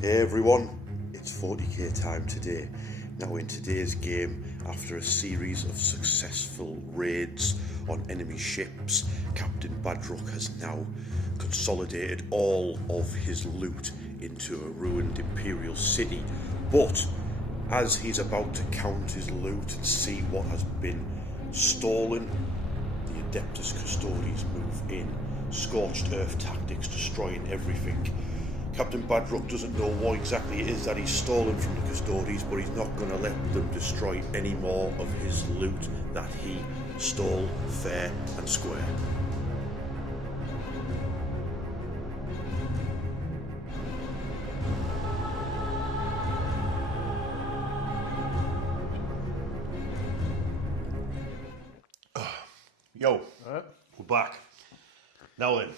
Hey everyone, it's 40k time today. Now in today's game, after a series of successful raids on enemy ships, Captain Batrep has now consolidated all of his loot into a ruined Imperial city. But as he's about to count his loot and see what has been stolen, the Adeptus Custodes move in. Scorched earth tactics, destroying everything. Captain Batrep doesn't know what exactly it is that he's stolen from the Custodes, but he's not going to let them destroy any more of his loot that he stole fair and square. Yo, we're back. Now then,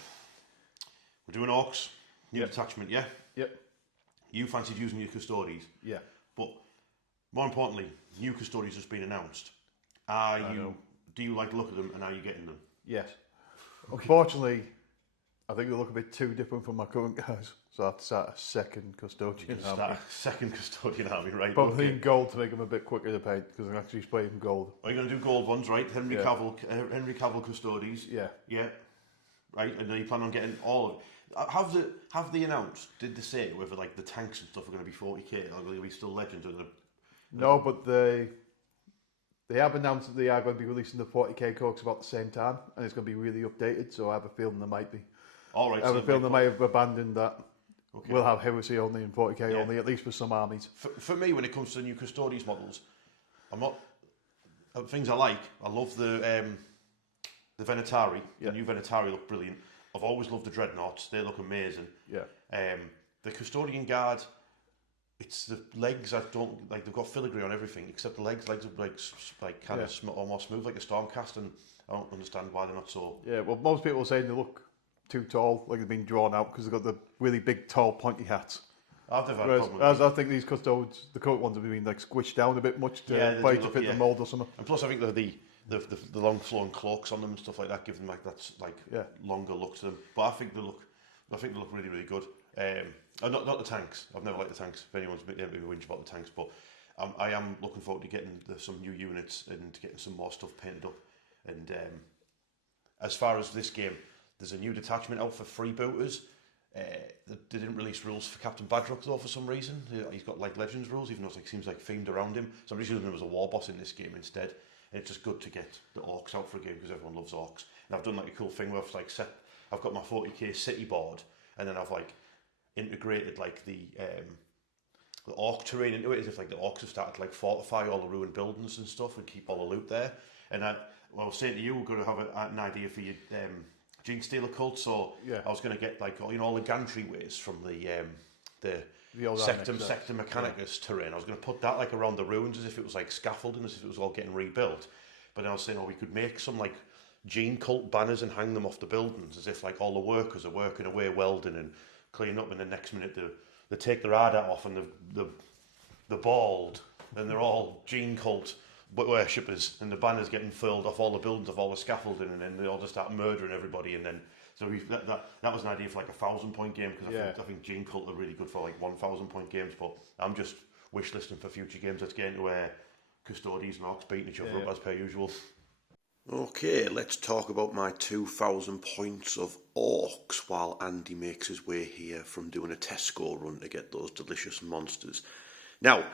we're doing Orks. New detachment, yeah? Yep. You fancied using your Custodes. Yeah. But more importantly, new Custodes has been announced. Do you like the look of them and are you getting them? Yes. Unfortunately, I think they look a bit too different from my current guys, so I have to start a second custodian army. Start a second custodian army, right? Probably in gold to make them a bit quicker to paint, because I'm actually spraying them gold. Are you going to do gold ones, right? Henry Cavill Custodes. Yeah. Yeah. Right, and then you plan on getting all of it. Have they announced? Did they say whether like the tanks and stuff are going to be 40k or will they be still legends? No, but they have announced that they are going to be releasing the 40k corks about the same time, and it's going to be really updated. So I have a feeling they might be. All right. I have a feeling they might have abandoned that. Okay. We'll have heresy only and 40k only, at least for some armies. For me, when it comes to new Custodes models, I'm not things I like. I love the Venatari. Yeah. The new Venatari look brilliant. I've always loved the Dreadnoughts. They look amazing. Yeah. The Custodian Guard, it's the legs. I don't like. They've got filigree on everything except the legs. Legs are like kind of almost smooth, like a Stormcast, and I don't understand why they're not so. Yeah. Well, most people are saying they look too tall, like they've been drawn out because they've got the really big, tall, pointy hats. I've never had a problem Whereas with I think these Custodes, the current ones, have been like squished down a bit much to fit the mould or something. And plus, I think the long flowing cloaks on them and stuff like that give them longer look to them. But I think they look really, really good. Not the tanks. I've never liked the tanks. If anyone's been whinge about the tanks, but I am looking forward to getting some new units and getting some more stuff painted up. And as far as this game, there's a new detachment out for freebooters. They didn't release rules for Captain Batrep though for some reason. He's got like Legends rules, even though it seems like themed around him. So I'm just using him as a war boss in this game instead. And it's just good to get the Orks out for a game because everyone loves Orks. And I've done like a cool thing where I've got my 40k city board, and then I've like integrated like the Ork terrain into it, as if like the Orks have started to like fortify all the ruined buildings and stuff and keep all the loot there. And I was saying to you, we're going to have an idea for your Gene Stealer cult, so I was going to get like all the gantry ways from the Sector Mechanicus terrain. I was going to put that like around the ruins as if it was like scaffolding, as if it was all getting rebuilt. But then I was saying, we could make some like Gene cult banners and hang them off the buildings, as if like all the workers are working away welding and cleaning up, and the next minute they take their hard hat off and they're bald, and they're all Gene cult worshippers, and the banners getting furled off all the buildings, of all the scaffolding, and then they all just start murdering everybody. And then so that was an idea for like a 1,000-point game, because I think Gene cult are really good for like 1,000-point games. But I'm just wish listing for future games. Let's get into Custodes and Orks beating each other up as per usual. Okay, let's talk about my 2,000 points of Orks while Andy makes his way here from doing a Tesco run to get those delicious monsters. Now,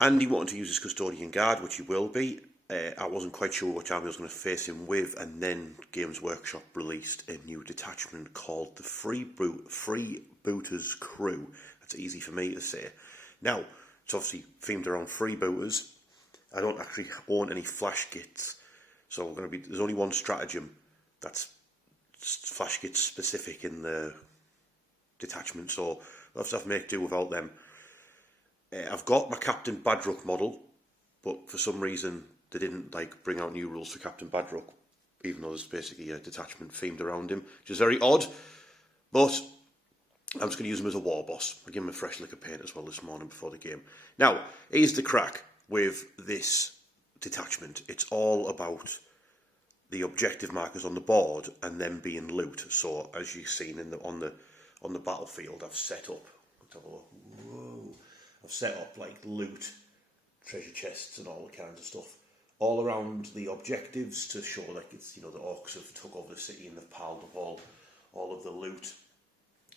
Andy wanted to use his Custodian Guard, which he will be. I wasn't quite sure which army I was going to face him with, and then Games Workshop released a new detachment called the Freebooters Krew. That's easy for me to say. Now, it's obviously themed around freebooters. I don't actually own any flash kits, so there's only one stratagem that's flash kits specific in the detachment, so I'll have to make do without them. I've got my Captain Batrep model, but for some reason they didn't bring out new rules for Captain Batrep, even though there's basically a detachment themed around him, which is very odd. But I'm just going to use him as a war boss. I give him a fresh lick of paint as well this morning before the game. Now, here's the crack with this detachment. It's all about the objective markers on the board and them being loot. So as you've seen on the battlefield, I've set up have a look. Whoa. I've set up like loot, treasure chests and all kinds of stuff all around the objectives to show like it's, you know, the orcs have took over the city and they've piled up all of the loot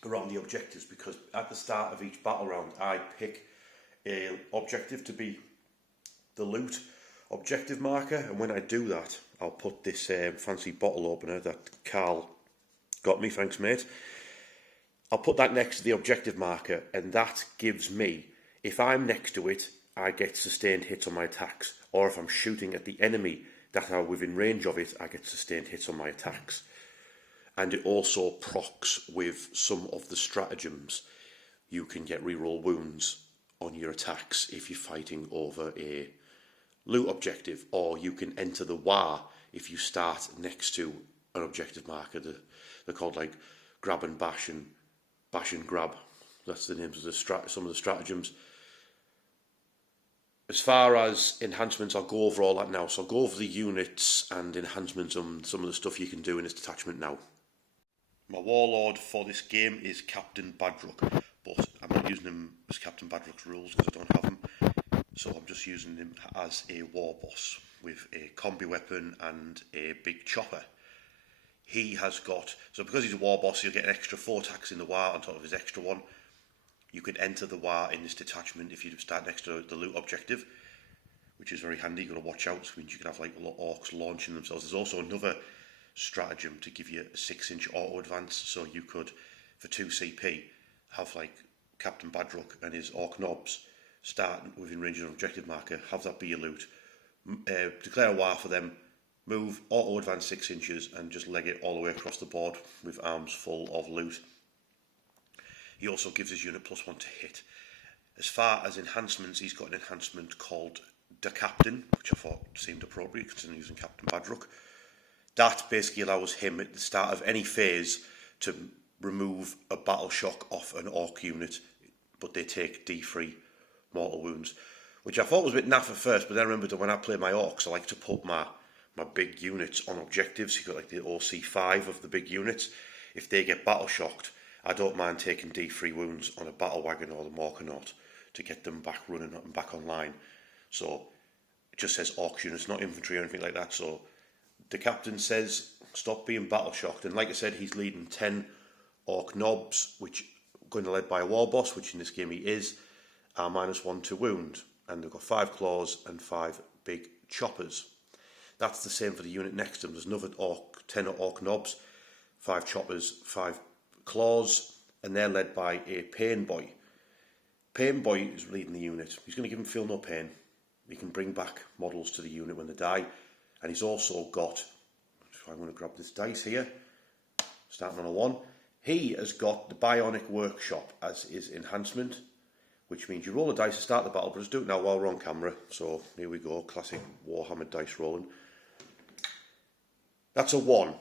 around the objectives, because at the start of each battle round I pick a objective to be the loot objective marker, and when I do that I'll put this fancy bottle opener that Carl got me, thanks mate, I'll put that next to the objective marker, and that gives me, if I'm next to it, I get sustained hits on my attacks, or if I'm shooting at the enemy that are within range of it, I get sustained hits on my attacks. And it also procs with some of the stratagems. You can get reroll wounds on your attacks if you're fighting over a loot objective, or you can enter the war if you start next to an objective marker. They're called like grab and bash and bash and grab. That's the names of some of the stratagems. As far as enhancements, I'll go over all that now. So I'll go over the units and enhancements and some of the stuff you can do in this detachment now. My warlord for this game is Captain Batrep, but I'm not using him as Captain Batrep's rules because I don't have him. So I'm just using him as a war boss with a combi weapon and a big chopper. He has got, so because he's a war boss, he'll get an extra 4 attacks in the war on top of his extra one. You can enter the war in this detachment if you start next to the loot objective, which is very handy. You've got to watch out, which means you can have like orcs launching themselves. There's also another stratagem to give you a 6-inch auto advance, so you could, for 2 CP, have like Captain Batrep and his orc knobs start within range of an objective marker, have that be your loot, declare a war for them, move, auto advance 6 inches, and just leg it all the way across the board with arms full of loot. He also gives his unit +1 to hit. As far as enhancements, he's got an enhancement called the Captain, which I thought seemed appropriate considering using Captain Batrep. That basically allows him at the start of any phase to remove a battle shock off an orc unit, but they take D3 mortal wounds, which I thought was a bit naff at first, but then I remembered that when I play my orcs, I like to put my big units on objectives. You've got like the OC5 of the big units. If they get battle shocked, I don't mind taking D3 wounds on a battle wagon or the Morkanaut to get them back running and back online. So it just says orc units, not infantry or anything like that. So the Captain says stop being battle shocked, and like I said, he's leading 10 orc knobs, which are going to led by a war boss, which in this game he is, are -1 to wound, and they've got 5 claws and 5 big choppers. That's the same for the unit next to them. There's another 10 orc knobs, 5 choppers, 5 claws, and they're led by a pain boy. Pain boy is leading the unit. He's going to give him feel no pain. He can bring back models to the unit when they die, and he's also got, if I'm going to grab this dice here, starting on a 1, he has got the Bionic Workshop as his enhancement, which means you roll a dice to start the battle, but let's do it now while we're on camera. So here we go, classic Warhammer dice rolling. That's a 1.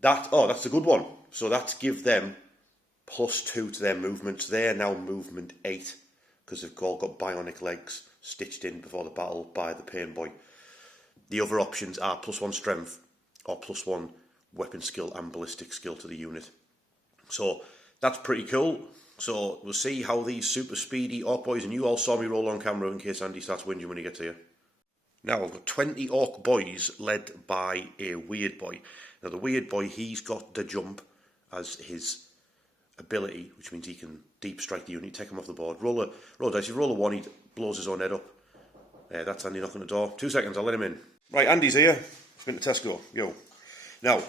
That's a good one. So that's give them +2 to their movements. They're now movement 8 because they've all got bionic legs stitched in before the battle by the pain boy. The other options are +1 strength or +1 weapon skill and ballistic skill to the unit. So that's pretty cool. So we'll see how these super speedy orc boys, and you all saw me roll on camera in case Andy starts whinging when he gets here. Now I've got 20 orc boys led by a weird boy. Now the weird boy, he's got the jump as his ability, which means he can deep strike the unit, take him off the board. Roll a dice. If you roll a 1, he blows his own head up. That's Andy knocking the door. 2 seconds, I'll let him in. Right, Andy's here. He's been to Tesco. Yo. Now,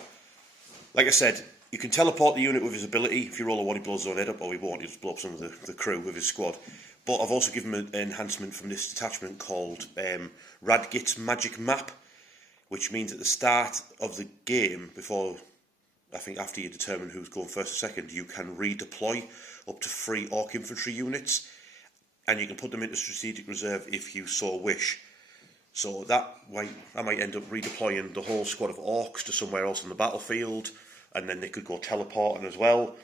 like I said, you can teleport the unit with his ability. If you roll a 1, he blows his own head up, or he won't. He'll just blow up some of the crew with his squad. But I've also given him an enhancement from this detachment called Radgit's Magic Map, which means at the start of the game, after you determine who's going first or second, you can redeploy up to 3 orc infantry units, and you can put them into strategic reserve if you so wish. So I might end up redeploying the whole squad of orcs to somewhere else on the battlefield, and then they could go teleporting as well.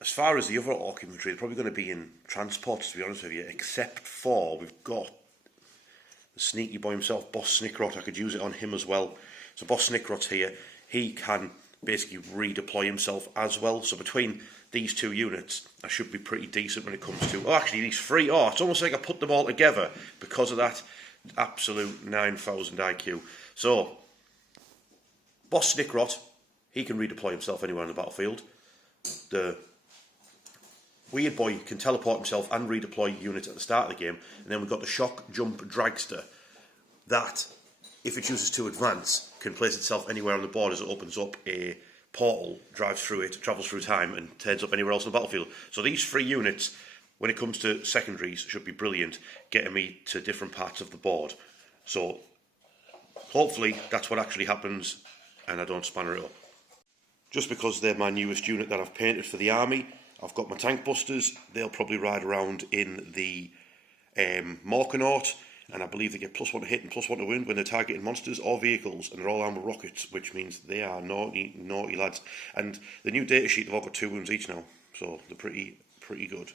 As far as the other orc infantry, they're probably going to be in transports, to be honest with you, except for we've got the sneaky boy himself, Boss Snickrot. I could use it on him as well. So Boss Snickrot's here. He can basically redeploy himself as well. So between these two units, I should be pretty decent when it comes to... Oh, actually, these three are. It's almost like I put them all together because of that absolute 9,000 IQ. So, Boss Snickrot, he can redeploy himself anywhere on the battlefield. The Weird Boy can teleport himself and redeploy units at the start of the game. And then we've got the Shock Jump Dragster that, if it chooses to advance, can place itself anywhere on the board as it opens up a portal, drives through it, travels through time, and turns up anywhere else on the battlefield. So these three units, when it comes to secondaries, should be brilliant, getting me to different parts of the board. So hopefully that's what actually happens, and I don't spanner it up. Just because they're my newest unit that I've painted for the army, I've got my tank busters. They'll probably ride around in the Morkanaut, and I believe they get +1 to hit and +1 to wound when they're targeting monsters or vehicles, and they're all armed with rockets, which means they are naughty, naughty lads. And the new data sheet, they've all got 2 wounds each now, so they're pretty good.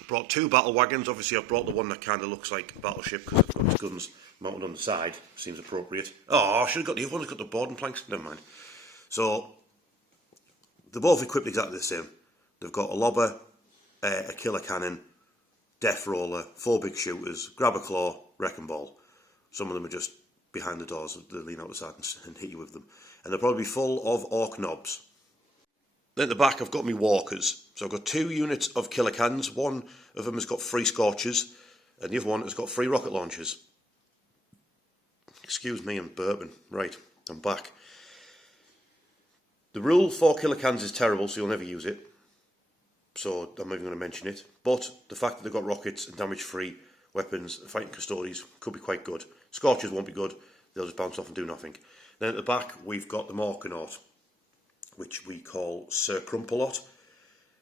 I brought 2 battle wagons. Obviously, I've brought the one that kind of looks like a battleship because it's got its guns mounted on the side. Seems appropriate. Oh, I should have got the other one that's got the boarding planks. Never mind. So, they're both equipped exactly the same. They've got a lobber, a killer cannon, death roller, 4 big shooters, grab a claw, wrecking ball. Some of them are just behind the doors. They lean out the side and hit you with them. And they'll probably be full of orc knobs. Then at the back, I've got my walkers. So I've got 2 units of killer cannons. One of them has got 3 scorches, and the other one has got 3 rocket launchers. Excuse me, I'm burping. Right, I'm back. The rule for killer cannons is terrible, so you'll never use it. So I'm not even going to mention it. But the fact that they've got rockets and damage-free weapons, fighting Custodes, could be quite good. Scorchers won't be good. They'll just bounce off and do nothing. Then at the back, we've got the Morkanaut, which we call Sir Crumpalot.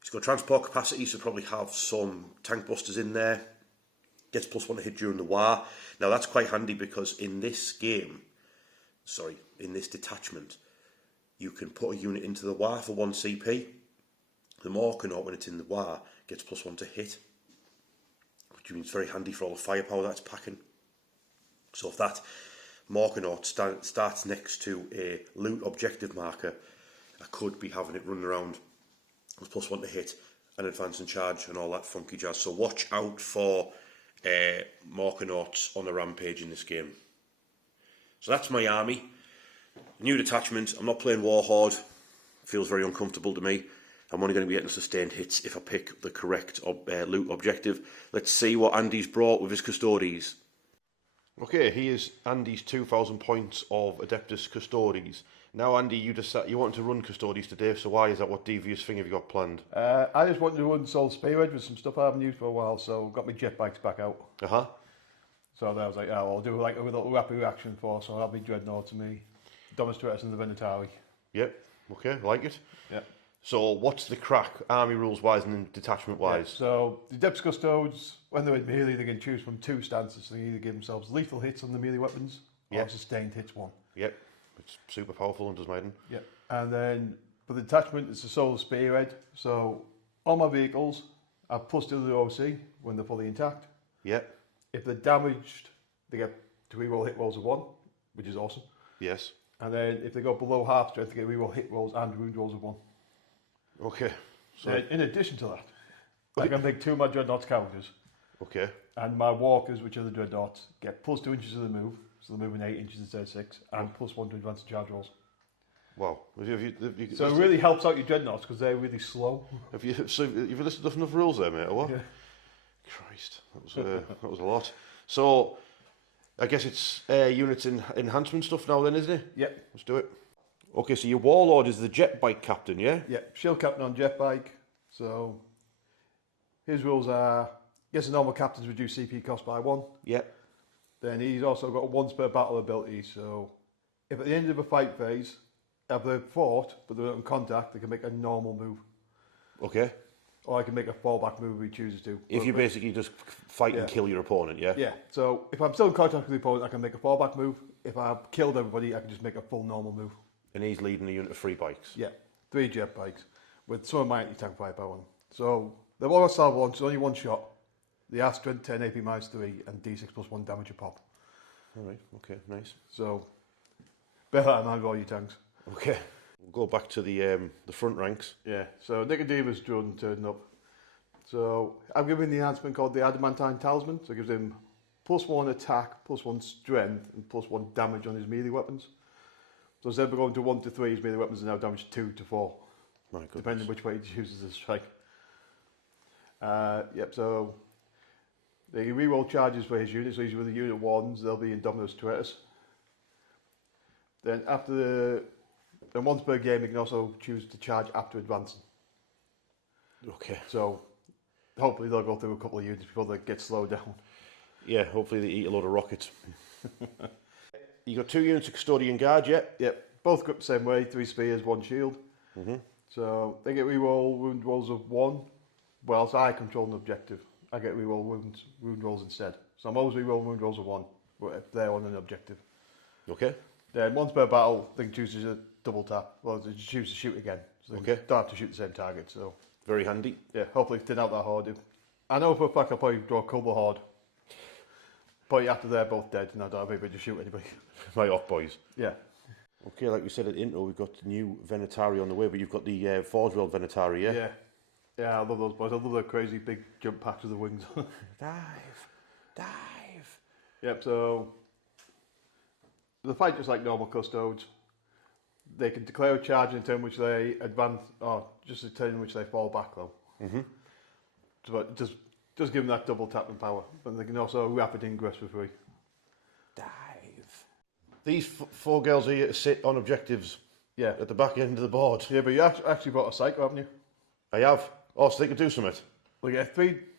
He's got transport capacity, so probably have some tank busters in there. Gets +1 to hit during the war. Now that's quite handy because in this game, in this detachment, you can put a unit into the war for 1 CP. The Morkanaut, when it's in the war, gets +1 to hit, which means very handy for all the firepower that's packing. So if that Morkanaut starts next to a loot objective marker, I could be having it running around with +1 to hit and advance and charge and all that funky jazz. So watch out for Morkanauts on the rampage in this game. So that's my army. New detachment. I'm not playing Warhorde. Feels very uncomfortable to me. I'm only going to be getting sustained hits if I pick the correct loot objective. Let's see what Andy's brought with his Custodes. Okay, here's Andy's 2,000 points of Adeptus Custodes. Now, Andy, you wanted to run Custodes today, so why is that? What devious thing have you got planned? I just wanted to run Soul Spearhead with some stuff I haven't used for a while, so got my jet bikes back out. Uh-huh. So then I was like, oh, I'll do like a little rapid reaction force, so I'll have my Dreadnoughts and me Demonstrators and the Venatari. Yep, okay, I like it. Yeah. So what's the crack, army rules-wise and detachment-wise? Yeah, so the Adeptus Custodes, when they're in melee, they can choose from 2 stances. So they either give themselves lethal hits on the melee weapons, or sustained hits 1. Yep, it's super powerful and does maiden. Yep, and then for the detachment, it's the Soul Spearhead. So on my vehicles, I +2 to the OC when they're fully intact. Yep. If they're damaged, they get to reroll hit rolls of 1, which is awesome. Yes. And then if they go below half strength, they get reroll hit rolls and wound rolls of 1. Okay. So in addition to that, I can make 2 of my Dreadnoughts counters. Okay. And my walkers, which are the Dreadnoughts, get +2 inches of the move, so they're moving 8 inches instead of 6, and +1 to advance and charge rolls. Wow. So it really helps out your Dreadnoughts because they're really slow. Have you listed enough rules there, mate, or what? Yeah. Christ, that was a lot. So, I guess it's units in enhancement stuff now then, isn't it? Yep. Let's do it. Okay, so your Warlord is the jet bike captain, yeah? Yeah, shield captain on jet bike. So his rules are, yes, the normal captains reduce CP cost by 1. Yep. Then he's also got a 1 per battle ability. So if at the end of a fight phase, if they're fought but they're in contact, they can make a normal move. Okay. Or I can make a fallback move if he chooses to. If you basically just fight and kill your opponent, yeah? Yeah. So if I'm still in contact with the opponent, I can make a fallback move. If I've killed everybody, I can just make a full normal move. And he's leading a unit of 3 bikes. Yeah, 3 jet bikes with some of my anti-tank firepower on them. So they've all got salvo launch, so only 1 shot. The R strength 10 AP -3 and D6 +1 damage a pop. All right, okay, nice. So better than all your tanks. Okay. We'll go back to the front ranks. Yeah, so Nicodemus Jordan turning up. So I'm giving the enhancement called the Adamantine Talisman. So it gives him +1 attack, +1 strength, and +1 damage on his melee weapons. So instead of going to 1 to 3, his melee weapons are now damaged 2 to 4. My goodness. Depending which way he chooses to strike. Yep, so they reroll charges for his units. So he's with the unit 1s, they'll be Indominus Traitors. Then then once per game, he can also choose to charge after advancing. Okay. So hopefully they'll go through a couple of units before they get slowed down. Yeah, hopefully they eat a load of rockets. You got 2 units of Custodian Guard, yeah? Yep, both equipped the same way, 3 spears, 1 shield. So they get reroll wound rolls of 1, whilst I control an objective. I get reroll wound rolls instead. So I'm always rerolling wound rolls of 1, but if they're on an objective. Okay. Then once per battle, they can choose to double tap. Well, they choose to shoot again. So they don't have to shoot the same target. So very handy. Yeah, hopefully thin out that horde. I know for a fact I'll probably draw a couple of horde. Probably after they're both dead and I don't have anybody to shoot anybody. My Ork boys. Yeah. Okay, like we said at the intro, we've got new Venatari on the way, but you've got the Forge World Venatari, yeah? Yeah. Yeah, I love those boys. I love their crazy big jump packs with the wings. Dive. Yep, so the fight just like normal custodes. They can declare a charge in a turn which they advance, or just a turn in which they fall back though. But just give them that double tapping power. But they can also rapid ingress for free. Dive. These 4 girls are here to sit on objectives. Yeah. At the back end of the board. Yeah, but you actually brought a psycho, haven't you? I have. Oh, so they can do something. Well, yeah,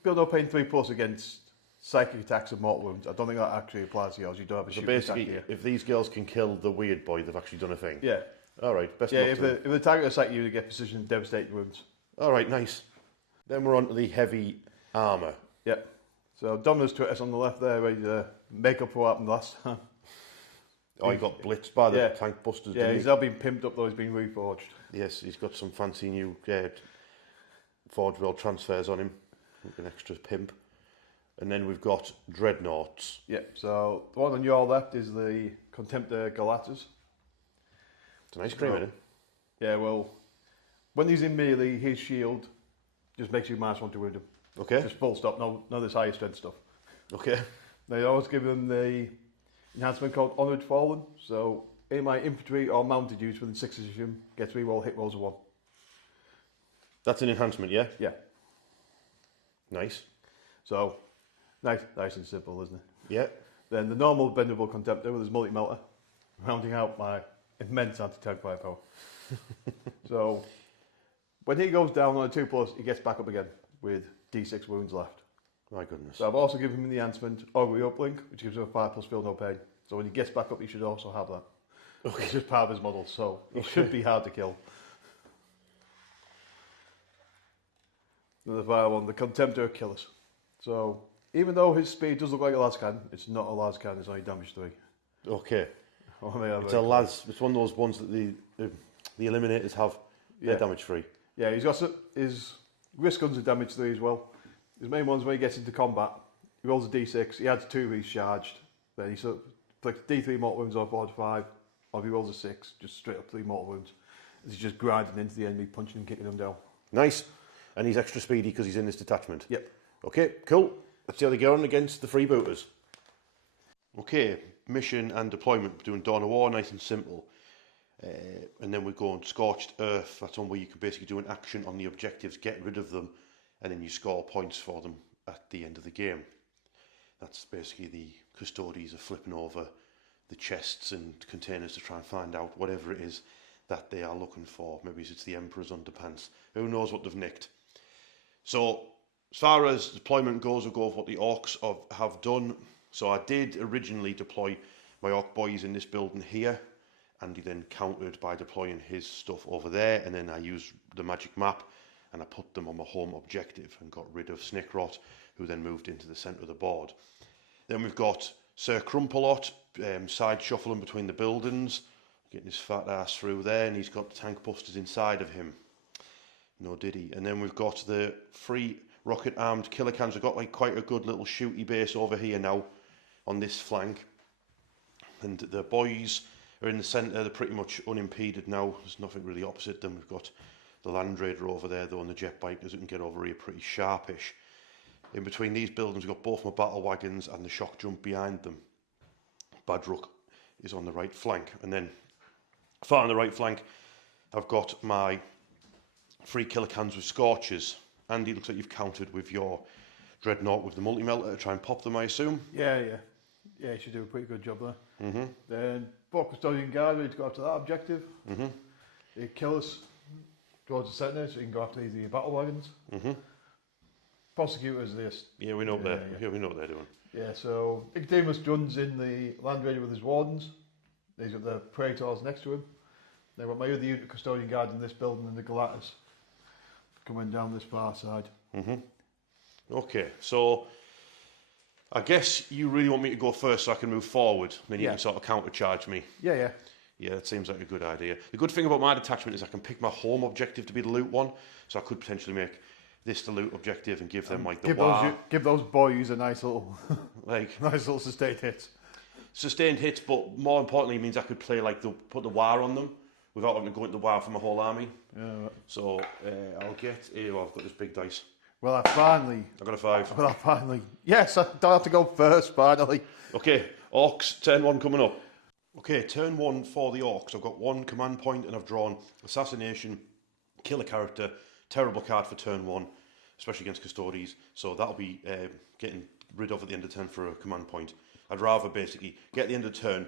build up pain 3+ against psychic attacks and mortal wounds. I don't think that actually applies to yours. You don't have a shooting attack here. If these girls can kill the weird boy, they've actually done a thing. Yeah. All right, best Yeah, luck if to them. the target attack you, they get precision and devastating wounds. All right, nice. Then we're on to the heavy armour. Yep. So Dominus Traitors on the left there, ready to make up for what happened last time. Oh, he got blitzed by the tank busters, Yeah, didn't he's he? now been pimped up though, he's been reforged. Yes, he's got some fancy new Forge World transfers on him. An extra pimp. And then we've got Dreadnoughts. Yep, so the one on your left is the Contemptor Galatas. It's a nice cream, isn't it? Yeah, well, when he's in melee, his shield just makes you -1 to wound him. Okay. Just full stop, no this higher strength stuff. Okay. They always give them the enhancement called Honoured Fallen. So in my infantry or mounted units within 6 inches of him gets reroll hit rolls of 1. That's an enhancement, yeah? Yeah. Nice. So nice and simple, isn't it? Yeah. Then the normal bendable Contemptor with his multi-melter, rounding out my immense anti-tank firepower. So when he goes down on a 2+, he gets back up again with D6 wounds left. My goodness. So I've also given him the enhancement Augury Uplink, which gives him a 5+ feel no pain. So when he gets back up, he should also have that. Okay. It's just part of his model, so he should be hard to kill. Another final one, the Contemptor Killers. So even though his speed does look like a Lascan, it's not a Lascan, it's only damage 3. Okay. It's a Las. It's one of those ones that the Eliminators have. They're damage free. Yeah, he's got his wrist guns are damage 3 as well. His main ones when he gets into combat, he rolls a D6, he adds 2 he's charged. Then he sort of like D3 mortal wounds or 4 to 5, or if he rolls a 6, just straight up 3 mortal wounds. He's just grinding into the enemy, punching and kicking them down. Nice. And he's extra speedy because he's in this detachment. Yep. Okay, cool. Let's see how they go on against the Freebooters. Okay, mission and deployment. We're doing Dawn of War, nice and simple. And then we're going Scorched Earth. That's one where you can basically do an action on the objectives, get rid of them, and then you score points for them at the end of the game. That's basically the Custodes are flipping over the chests and containers to try and find out whatever it is that they are looking for. Maybe it's the Emperor's underpants. Who knows what they've nicked. So, as far as deployment goes, we'll go with what the Orks have done. So I did originally deploy my Ork boys in this building here, and he then countered by deploying his stuff over there, and then I used the magic map and I put them on my home objective and got rid of Snickrot, who then moved into the centre of the board. Then we've got Sir Crumpalot side shuffling between the buildings, getting his fat ass through there, and he's got the tank busters inside of him. No did he. And then we've got the 3 rocket armed killer cans. We've got like quite a good little shooty base over here now on this flank. And the boys are in the centre. They're pretty much unimpeded now. There's nothing really opposite them. We've got the Land Raider over there though, and the jet bikers who can get over here pretty sharpish. In between these buildings, we've got both my battle wagons and the shock jump behind them. Batrep is on the right flank, and then far on the right flank, I've got my 3 killer cans with scorches. Andy, it looks like you've countered with your dreadnought with the multi-melter to try and pop them, I assume. Yeah, you should do a pretty good job there. Then 4 custodian guard ready to go after that objective. They kill us towards the centre, so you can go after these battle wagons. Prosecutors, this. Yeah, we know what we know what they're doing. Yeah, so Nicodemus John's in the Land Raider with his wardens. He's got the Praetors next to him. They've got my other unit custodian guard in this building and the Galatas coming down this far side. Okay, so I guess you really want me to go first so I can move forward, then you can sort of countercharge me. Yeah. Yeah, that seems like a good idea. The good thing about my detachment is I can pick my home objective to be the loot one, so I could potentially make this the loot objective and give them like the give those boys a nice little nice little sustained hits. Sustained hits, but more importantly, it means I could play put the war on them without having to go into the war for my whole army. Yeah. Right. So I'll get here. I've got this big dice. Well, I got a 5. Well, I finally. Yes, I don't have to go first. Finally. Okay, Orks, turn 1 coming up. Okay, turn 1 for the Orks. I've got 1 command point and I've drawn Assassination, Kill a Character, terrible card for turn 1, especially against Custodes. So that'll be getting rid of at the end of turn for a command point. I'd rather basically get the end of the turn,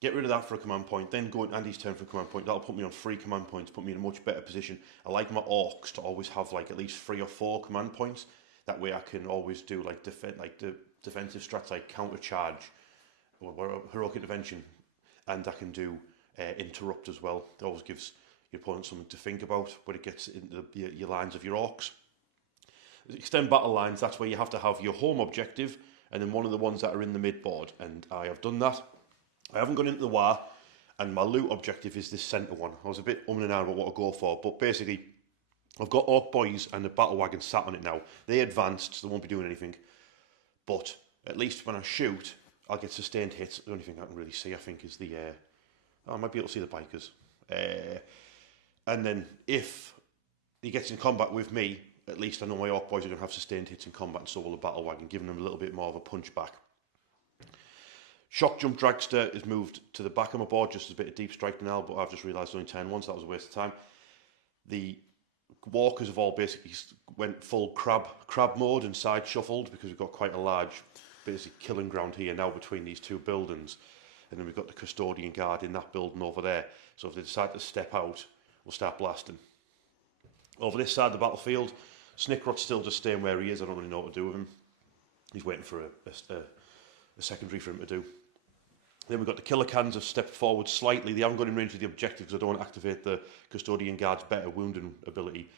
get rid of that for a command point, then go in Andy's turn for a command point. That'll put me on 3 command points, put me in a much better position. I like my Orks to always have like at least 3 or 4 command points. That way I can always do like the defensive strats like counter charge or heroic intervention, and I can do interrupt as well. It always gives your opponent something to think about when it gets into your lines of your Orks. Extend battle lines, that's where you have to have your home objective and then one of the ones that are in the mid-board, and I have done that. I haven't gone into the war, and my loot objective is this centre one. I was a bit and ahhing about what to go for, but basically I've got Ork boys and the battle wagon sat on it now. They advanced, so they won't be doing anything, but at least when I shoot, I'll get sustained hits. The only thing I can really see, I think, is the... I might be able to see the bikers. And then if he gets in combat with me, at least I know my Ork boys are going to have sustained hits in combat, and so will the battle wagon, giving them a little bit more of a punch back. Shock Jump Dragster is moved to the back of my board, just as a bit of deep strike now, but I've just realised only turn 1, so that was a waste of time. The walkers have all basically went full crab mode and side shuffled, because we've got quite a large basic killing ground here now between these 2 buildings, and then we've got the custodian guard in that building over there, so if they decide to step out, we'll start blasting. Over this side of the battlefield, Snickrot's still just staying where he is. I don't really know what to do with him. He's waiting for a secondary for him to do. Then we've got the killer cans have stepped forward slightly. They haven't got in range of the objective because I don't want to activate the custodian guard's better wounding ability.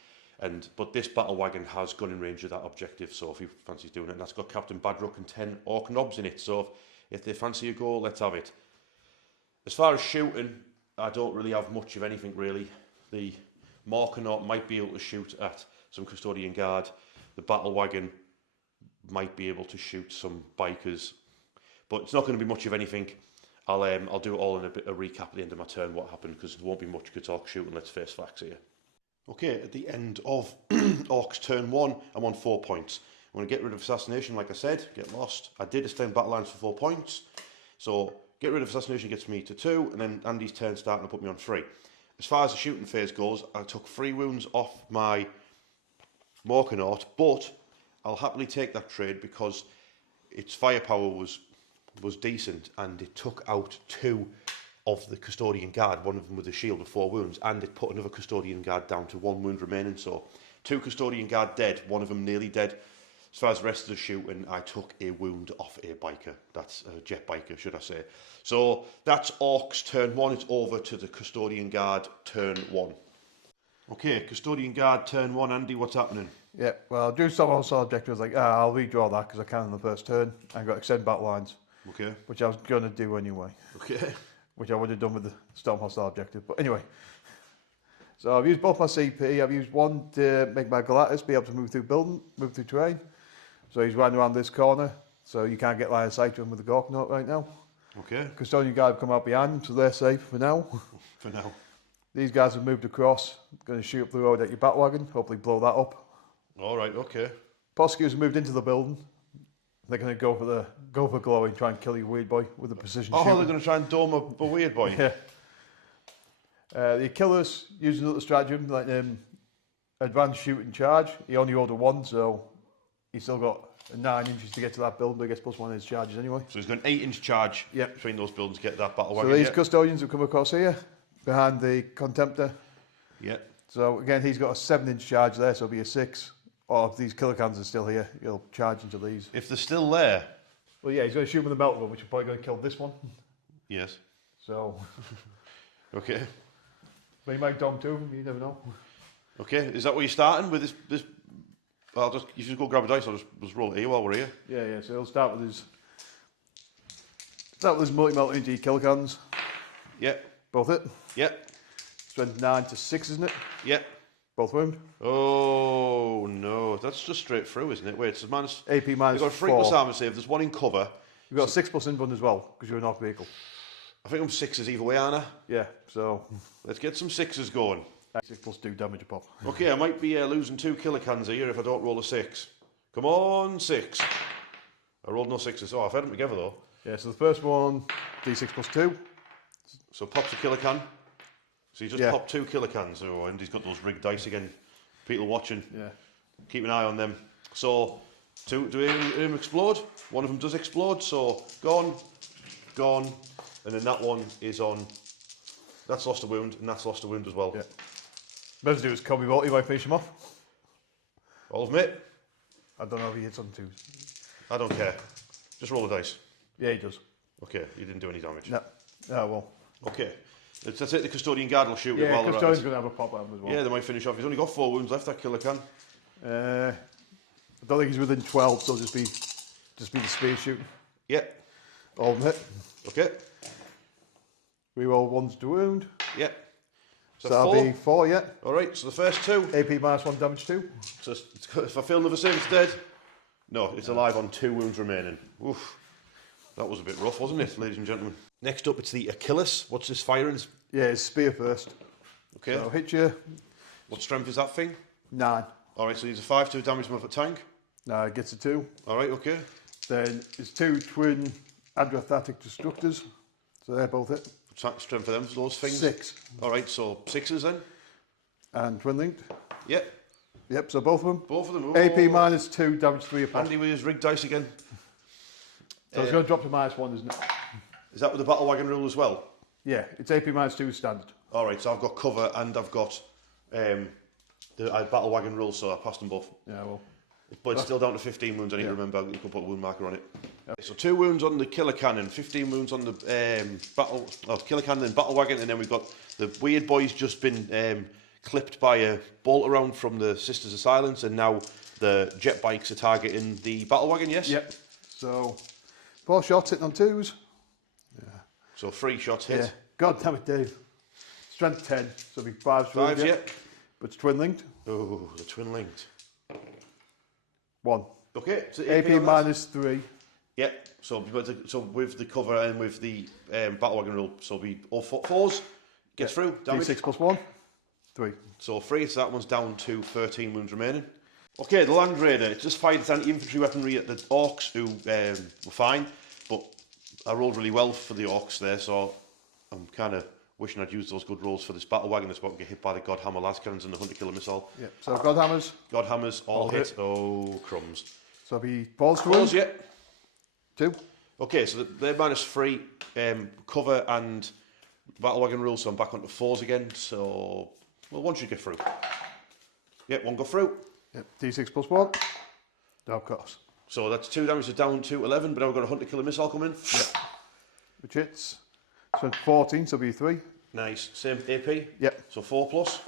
But this battle wagon has gone in range of that objective, so if he fancies doing it, and that's got Captain Batrep and 10 Ork knobs in it, so if they fancy a go, let's have it. As far as shooting, I don't really have much of anything really. The Morkanaut might be able to shoot at some custodian guard. The battle wagon might be able to shoot some bikers, but it's not going to be much of anything. I'll do it all in a recap at the end of my turn what happened, because there won't be much good talk shooting. Let's face facts here. Okay, at the end of Orks turn 1, I'm on 4 points. I'm going to get rid of Assassination, like I said, get lost. I did extend battle lines for 4 points, so get rid of Assassination gets me to 2, and then Andy's turn starting to put me on 3. As far as the shooting phase goes, I took 3 wounds off my Morkanaut, but I'll happily take that trade because its firepower was decent, and it took out 2 of the custodian guard, one of them with a shield with 4 wounds, and it put another custodian guard down to 1 wound remaining, so 2 custodian guard dead, one of them nearly dead. As far as the rest of the shooting, I took a wound off a biker. That's a jet biker, should I say. So that's Orks turn 1. It's over to the custodian guard turn 1. Okay, custodian guard turn 1. Andy, what's happening? Yeah, well, I'll do some also objectives like, I'll redraw that because I can in the first turn. I've got extend battle lines. Okay. Which I was going to do anyway. Okay. Which I would have done with the Storm Hostile objective. But anyway. So I've used both my CP. I've used one to make my Galatas be able to move through terrain. So he's running around this corner. So you can't get line of sight to him with the Gorkanaut right now. Okay. Custodian guard have come out behind them, so they're safe for now. For now. These guys have moved across, going to shoot up the road at your bat wagon, hopefully blow that up. All right, okay. Prosecutors have moved into the building. They're going to go for glow and try and kill your weird boy with a precision shooting. They're going to try and dome a weird boy. Yeah. The killer's using another stratagem, like advanced shoot and charge. He only rolled a 1, so he's still got 9 inches to get to that building, but he gets +1 in his charges anyway. So he's got an 8-inch charge between those buildings to get that battle wagon. So these custodians have come across here, behind the contemptor. Yeah. So again, he's got a 7-inch charge there, so it'll be a 6. Or if these killer cans are still here, he'll charge into these. If they're still there. Well, yeah, he's going to shoot with the melt gun, which is probably going to kill this one. Yes. So. Okay. But he might dome 2 of them, you never know. Okay, is that where you're starting with this? You should go grab a dice. I'll just roll it here while we're here. Yeah. So he'll start with his multi-melting G killer cans. Yeah. Both hit. Yeah. Strength 9 to 6, isn't it? Yeah. Both wound. Oh no, that's just straight through, isn't it? Wait, it's minus. AP minus. You've got a 3 plus armor save. There's 1 in cover. You've got a 6 plus inbund as well because you're an off vehicle. I think I'm 6s either way, Anna. Yeah. So. Let's get some 6s going. 6 plus 2 damage a pop. Okay, I might be losing 2 killer cans here if I don't roll a 6. Come on, 6. I rolled no 6s. Oh, I've had them together though. Yeah. So the first one, D6 plus 2. So pops a killer can. So you just pop 2 killer cans. Oh, and he's got those rigged dice again. People watching. Yeah. Keep an eye on them. So, do them explode? One of them does explode. So, gone, and then that one is on. That's lost a wound, and that's lost a wound as well. Yeah. Best to do is Kobe Bolt. You might finish him off. All of them hit. I don't know if he hits on 2s. I don't care. Just roll the dice. Yeah, he does. Okay, you didn't do any damage. No. Oh well. Okay. That's it. The custodian guard will shoot it Yeah, while they're at Custodian's it. going to have a pop at him as well. Yeah, they might finish off. He's only got 4 wounds left. That killer can. I don't think he's within 12, so just be the spear shooting. Yeah. All of them hit. Okay. Reroll 1s to wound. Yeah. So that'll be 4, yeah. All right. So the first 2. AP minus 1 damage 2. So if I fail another save, it's dead. No, it's alive on 2 wounds remaining. Oof. That was a bit rough, wasn't it, ladies and gentlemen? Next up, it's the Achilles. What's this firing? Yeah, it's spear first. Okay. So hit you. What strength is that thing? 9. All right, so he's a 5 to damage him off a tank. No, it gets a 2. All right, okay. Then it's 2 twin Adrathatic Destructors. So they're both hit. What's strength for them, those things? 6. All right, so 6s then? And twin linked. Yep. Yep, so both of them. Both of them. AP minus 2, damage 3 a pop. Andy with his rigged dice again. So it's going to drop to minus 1, isn't it? Is that with the battle wagon rule as well? Yeah, it's AP minus 2 standard. All right, so I've got cover and I've got the battle wagon rule, so I passed them both. Yeah, well. But it's still down to 15 wounds. I need to remember you can put a wound marker on it. Yep. So 2 wounds on the killer cannon, 15 wounds on the killer cannon and battle wagon, and then we've got the weird boy's just been clipped by a bolt around from the Sisters of Silence, and now the jet bikes are targeting the battle wagon. Yes. Yep. So 4 shots hitting on 2s. Yeah. So 3 shots hit. Yeah. God damn it, Dave. Strength 10, so it'll be 5s. 5s, yeah. But it's twin linked. Oh, the twin linked. 1. Okay. So AP minus 3. Yeah. So with the cover and with the battle wagon rule, so it'll be all 4s. Gets through. Damage. 6 plus 1. 3. So 3. So that one's down to 13 wounds remaining. Okay, the Land Raider. It just fired its anti-infantry weaponry at the Orks, who were fine, but I rolled really well for the Orks there, so I'm kind of wishing I'd used those good rolls for this battle wagon that's about to get hit by the Godhammer lascannons and the Hunter Killer Missile. Yeah. So Godhammers. Godhammers all hit. hit. Oh, crumbs. So it'll be balls to Balls, win. yeah. 2. Okay, so they're minus 3, cover and battle wagon rules, so I'm back onto 4s again. So, well, 1 should get through. Yep, 1 got through. Yep. D6 plus 1. No cost. So that's 2 damage to down to 11, but now we've got a Hunter Killer Missile coming. Yep. Which hits. So 14, so it'll be 3. Nice. Same AP. Yep. So 4 plus.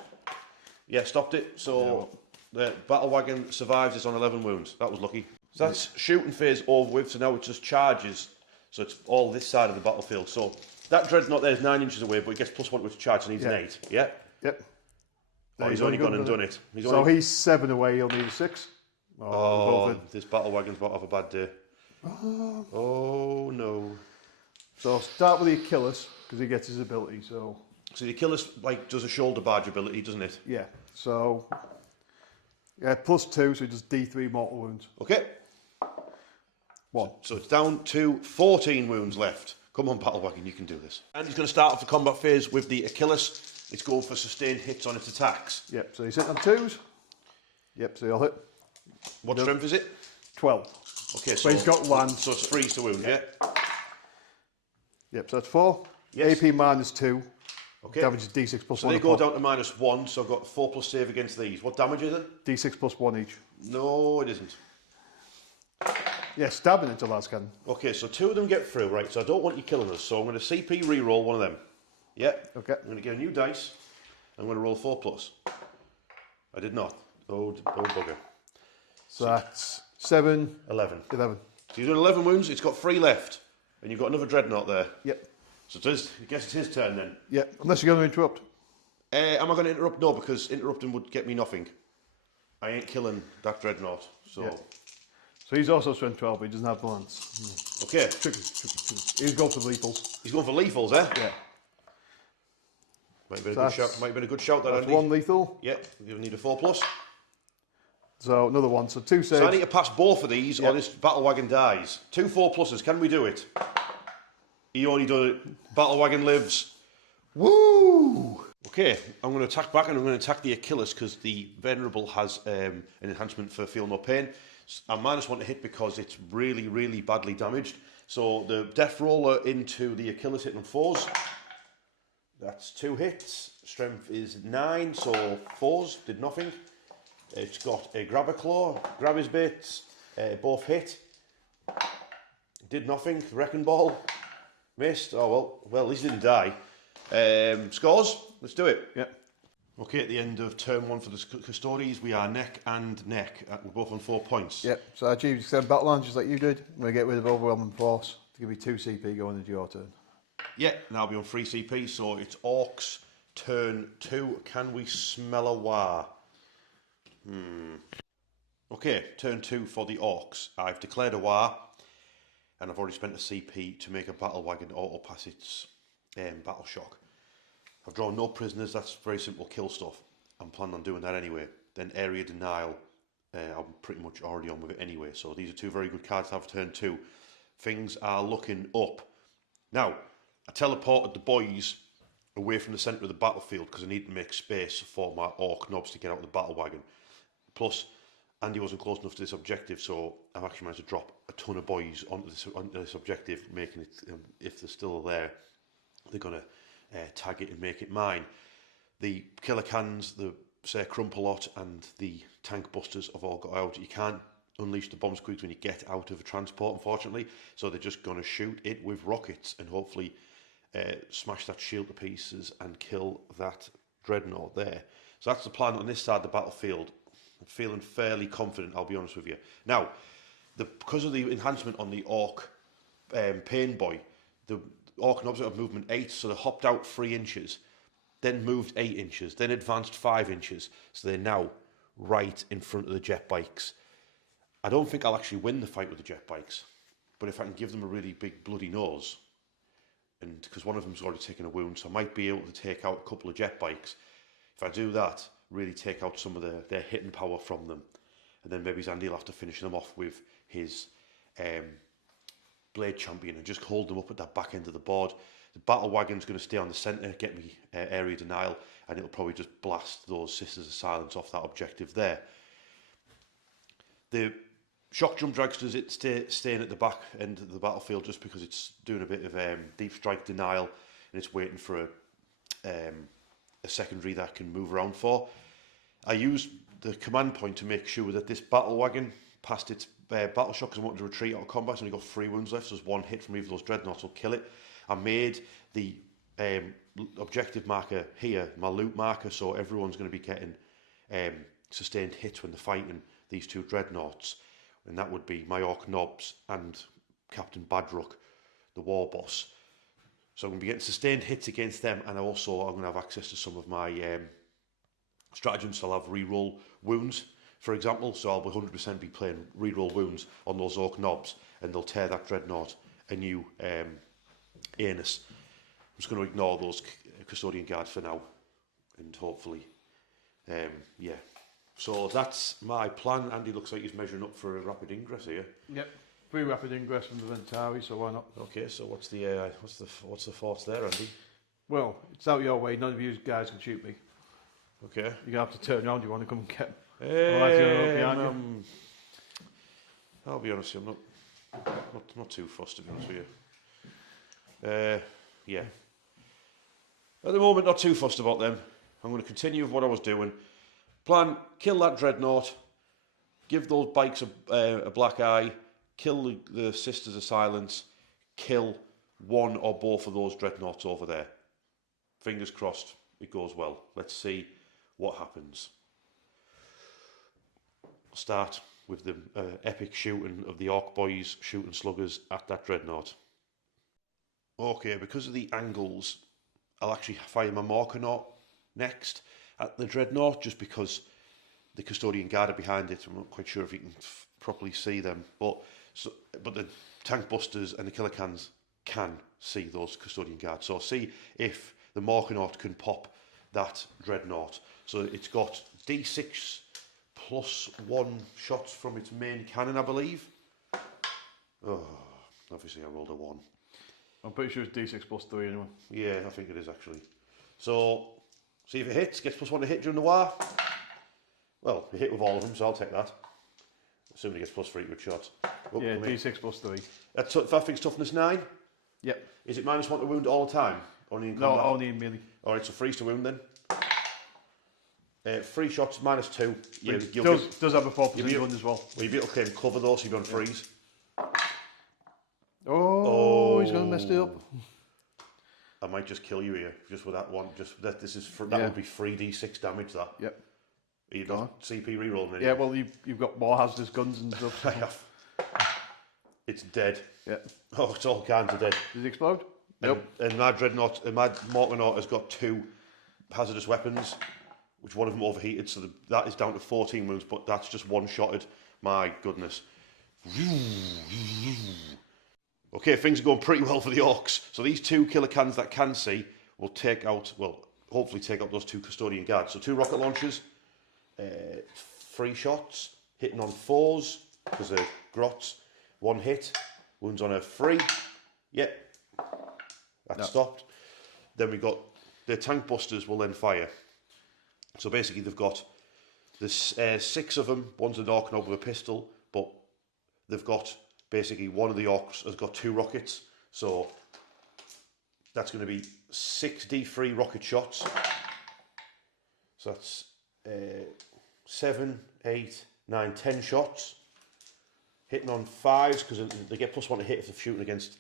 Yeah, stopped it. So the battle wagon survives. It's on 11 wounds. That was lucky. So that's shooting phase over with. So now it just charges. So it's all this side of the battlefield. So that Dreadnought there is 9 inches away, but he gets +1 to its charge and needs an 8. Yeah? Yep. Oh, he's only gone and done it. He's 7 away, he'll need a 6. Oh, this battle wagon's about to have a bad day. Oh no. So I'll start with the Achilles, because he gets his ability, so... So the Achilles, like, does a shoulder barge ability, doesn't it? Yeah, so... Yeah, +2, so he does D3 mortal wounds. Okay. 1. So it's down to 14 wounds left. Come on, Battle Wagon, you can do this. And he's going to start off the combat phase with the Achilles. It's going for sustained hits on its attacks. Yep, so he's hitting on 2s. Yep, so he'll hit. What strength is it? 12. Okay, so he's got 1. So it's freeze to wound, yeah? Yep, so that's 4. Yes. AP -2. Okay. Damage is D6 plus so 1. they go down to -1, so I've got 4+ save against these. What damage is it? D6 plus 1 each. No, it isn't. Yeah, stabbing into lads can. Okay, so 2 of them get through, right? So I don't want you killing us, so I'm going to CP reroll one of them. Yeah. Okay. I'm going to get a new dice. I'm going to roll 4+. I did not. Oh bugger. So that's 7. 11. 11. So you're doing 11 wounds, it's got 3 left. And you've got another dreadnought there. Yep. So it is, I guess it's his turn then. Yep, unless you're going to interrupt. Am I going to interrupt? No, because interrupting would get me nothing. I ain't killing that dreadnought, so... Yeah. So he's also strength 12, but he doesn't have balance. Okay. Tricky. He's going for lethals. He's going for lethals, eh? Yeah. Might have been a good shout. Might have been a good shout. That That's Andy. 1 lethal. Yeah, you need a 4+. So another 1. So 2 saves. So I need to pass both of these, or this battle wagon dies. 2 4+. Can we do it? He only done it. Battle wagon lives. Woo! Okay, I'm going to attack back, and I'm going to attack the Achilles because the Venerable has an enhancement for feel no pain. I'm -1 to hit because it's really, really badly damaged. So the death roller into the Achilles hitting on 4s. That's 2 hits. Strength is 9, so 4s did nothing. It's got a grabber claw, grab his bits, both hit. Did nothing. Wrecking ball. Missed. Oh well, at least he didn't die. Scores. Let's do it. Yep. Okay, at the end of turn 1 for the Custodes, we are neck and neck. We're both on 4 points. Yep. So I achieved 7 battle lines just like you did. I'm going to get rid of overwhelming force to give me 2 CP going into your turn. Yeah, and I'll be on 3 CP, so it's Orks turn 2. Can we smell a war? Okay, turn 2 for the Orks. I've declared a war, and I've already spent a CP to make a battle wagon auto pass its battle shock. I've drawn no prisoners, that's very simple kill stuff. I'm planning on doing that anyway. Then area denial, I'm pretty much already on with it anyway. So these are 2 very good cards to have turn 2. Things are looking up. Now, I teleported the boys away from the centre of the battlefield because I need to make space for my orc knobs to get out of the battle wagon. Plus, Andy wasn't close enough to this objective, so I've actually managed to drop a ton of boys onto this objective, making it, if they're still there, they're going to tag it and make it mine. The killer cans, the say Crumpalot and the tank busters have all got out. You can't unleash the bomb squigs when you get out of a transport, unfortunately, so they're just going to shoot it with rockets and hopefully smash that shield to pieces and kill that dreadnought there. So that's the plan on this side of the battlefield. I'm feeling fairly confident, I'll be honest with you. Now, because of the enhancement on the Ork Pain Boy, the Ork knobs have movement 8, so they hopped out 3 inches, then moved 8 inches, then advanced 5 inches, so they're now right in front of the jet bikes. I don't think I'll actually win the fight with the jet bikes, but if I can give them a really big bloody nose, and because one of them's already taken a wound, so I might be able to take out a couple of jet bikes. If I do that, really take out some of their hitting power from them, and then maybe Zandy will have to finish them off with his Blade Champion and just hold them up at that back end of the board. The battle wagon's going to stay on the centre, get me area denial, and it'll probably just blast those Sisters of Silence off that objective there. The shock jump dragsters, it's staying at the back end of the battlefield just because it's doing a bit of deep strike denial and it's waiting for a secondary that can move around for. I used the command point to make sure that this battle wagon passed its battle shock because I wanted to retreat out of combat. It's only got 3 wounds left, so there's 1 hit from either of those dreadnoughts will kill it. I made the objective marker here my loot marker, so everyone's going to be getting sustained hits when they're fighting these 2 dreadnoughts, and that would be my Orc Knobs and Captain Badrook, the war boss. So I'm going to be getting sustained hits against them, and also I'm going to have access to some of my stratagems. So I'll have reroll wounds, for example, so I'll 100% be playing reroll wounds on those Orc Knobs, and they'll tear that dreadnought a new anus. I'm just going to ignore those custodian guards for now, and hopefully, yeah. So that's my plan. Andy looks like he's measuring up for a rapid ingress here. Yep, 3 rapid ingress from the Ventari, so why not? Okay, so what's the force there, Andy? Well, it's out your way. None of you guys can shoot me. Okay. You're gonna have to turn around. You want to come and get? Otherwise, you're gonna look behind you. I'll be honest, I'm not too fussed, to be honest with you. Yeah. At the moment, not too fussed about them. I'm going to continue with what I was doing. Plan, kill that dreadnought, give those bikes a black eye, kill the Sisters of Silence, kill one or both of those dreadnoughts over there. Fingers crossed it goes well. Let's see what happens. I'll start with the epic shooting of the Orc boys shooting sluggers at that dreadnought. Okay, because of the angles, I'll actually fire my Morkanaut next at the dreadnought, just because the custodian guard are behind it. I'm not quite sure if you can properly see them, but the tank busters and the killer cans can see those custodian guards. So see if the Morkanaut can pop that dreadnought. So it's got D6 plus 1 shots from its main cannon, I believe. Oh, obviously I rolled a 1. I'm pretty sure it's D6 plus 3 anyway. Yeah, I think it is actually. So, see if it hits. Gets plus 1 to hit during the war. Well, it hit with all of them, so I'll take that. Assuming it gets plus 3 with shots. Oh, yeah, D6 plus 3. That's, that thing's toughness 9? Yep. Is it -1 to wound all the time? Only in combat? No, only in melee. Alright, so freeze to wound then. 3 shots, -2. Yeah, does have a 4% wound as well. Will you be able to claim cover though, so you'll be on freeze? Oh, he's going to mess it up. I might just kill you here, just with that one. Just that this is that would be 3d6 damage. That. Yep. Are you not CP rerolling? Yeah, well, you've got more hazardous guns and stuff. I have. It's dead. Yeah. Oh, it's all kinds of dead. Does it explode? Nope. And my dreadnought, my Morkanaut has got 2 hazardous weapons, which one of them overheated, so that is down to 14 wounds. But that's just one-shotted. My goodness. Okay, things are going pretty well for the Orcs. So these 2 killer cans that can see will take out, well, hopefully take out those 2 custodian guards. So 2 rocket launchers, 3 shots, hitting on 4s, because they're grots. 1 hit, wounds on a 3. Yep, that stopped. Then we got the tank busters will then fire. So basically they've got there's 6 of them. One's an Orc knob with a pistol, but they've got basically one of the Orcs has got 2 rockets. So that's going to be 6 D3 rocket shots. So that's 7, 8, 9, 10 shots. Hitting on 5s, because they get +1 to hit if they're shooting against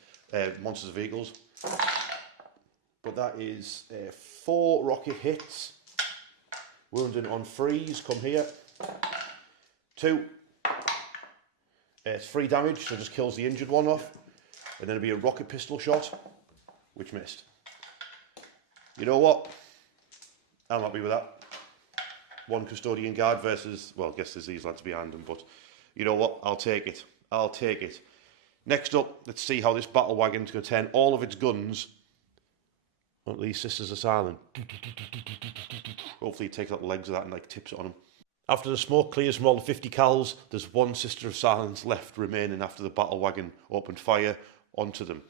monsters' vehicles. But that is 4 rocket hits. Wounding on 3s, come here. 2. It's 3 damage, so just kills the injured one off. And then it'll be a rocket pistol shot, which missed. You know what? I'm happy with that. 1 custodian guard versus, well, I guess there's these lads behind them, but you know what? I'll take it. I'll take it. Next up, let's see how this battle wagon's going to turn all of its guns on these Sisters of Silence. Hopefully it takes out the legs of that and like tips it on them. After the smoke clears from all the 50 cals, there's 1 Sister of Silence left remaining after the battle wagon opened fire onto them.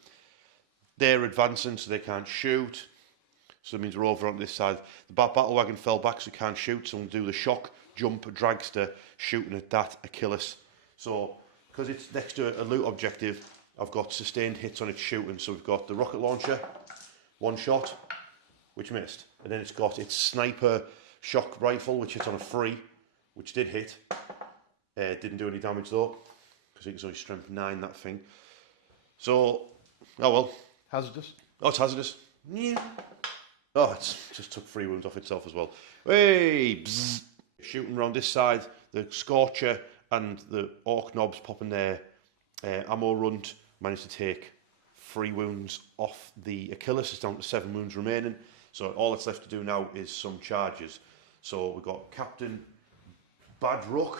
They're advancing, so they can't shoot. So it means we're over on this side. The battle wagon fell back, so it can't shoot. So we'll do the shock, jump, dragster, shooting at that Achilles. So, because it's next to a loot objective, I've got sustained hits on its shooting. So we've got the rocket launcher, 1 shot, which missed. And then it's got its sniper shock rifle, which hits on a 3, which did hit. Didn't do any damage though, because it's only strength 9, that thing. So, oh well. Hazardous? Oh, it's hazardous. Yeah. Oh, it's just took 3 wounds off itself as well. Hey! Bzz. Shooting around this side, the Scorcher and the Orc knobs popping their ammo runt managed to take 3 wounds off the Achilles. It's down to 7 wounds remaining. So all that's left to do now is some charges. So we've got Captain Batrep.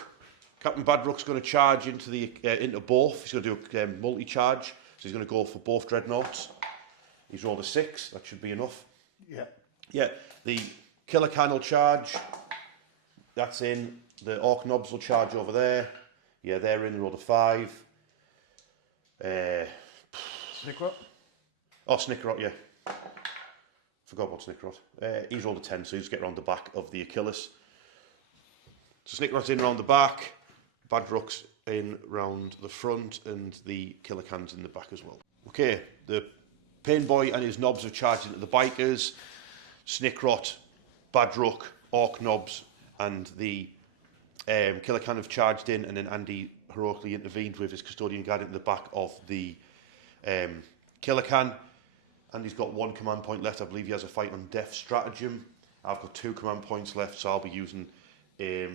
Captain Batrep's going to charge into both. He's going to do a multi-charge. So he's going to go for both dreadnoughts. He's rolled a 6. That should be enough. Yeah. Yeah, the killer can will charge. That's in. The orc knobs will charge over there. Yeah, they're in. Rolled a 5. Snickrot? Oh, Snickrot, yeah. Forgot about Snickrot. He's rolled a 10, so he's get around the back of the Achilles. So Snickrot's in round the back. Badrook's in round the front, and the killer can's in the back as well. Okay, the Pain Boy and his knobs have charged into the bikers. Snickrot, Badrook, Orc knobs, and the killer can have charged in, and then Andy heroically intervened with his custodian guard into the back of the killer can. Andy's got 1 command point left. I believe he has a fight on death stratagem. I've got 2 command points left, so I'll be using it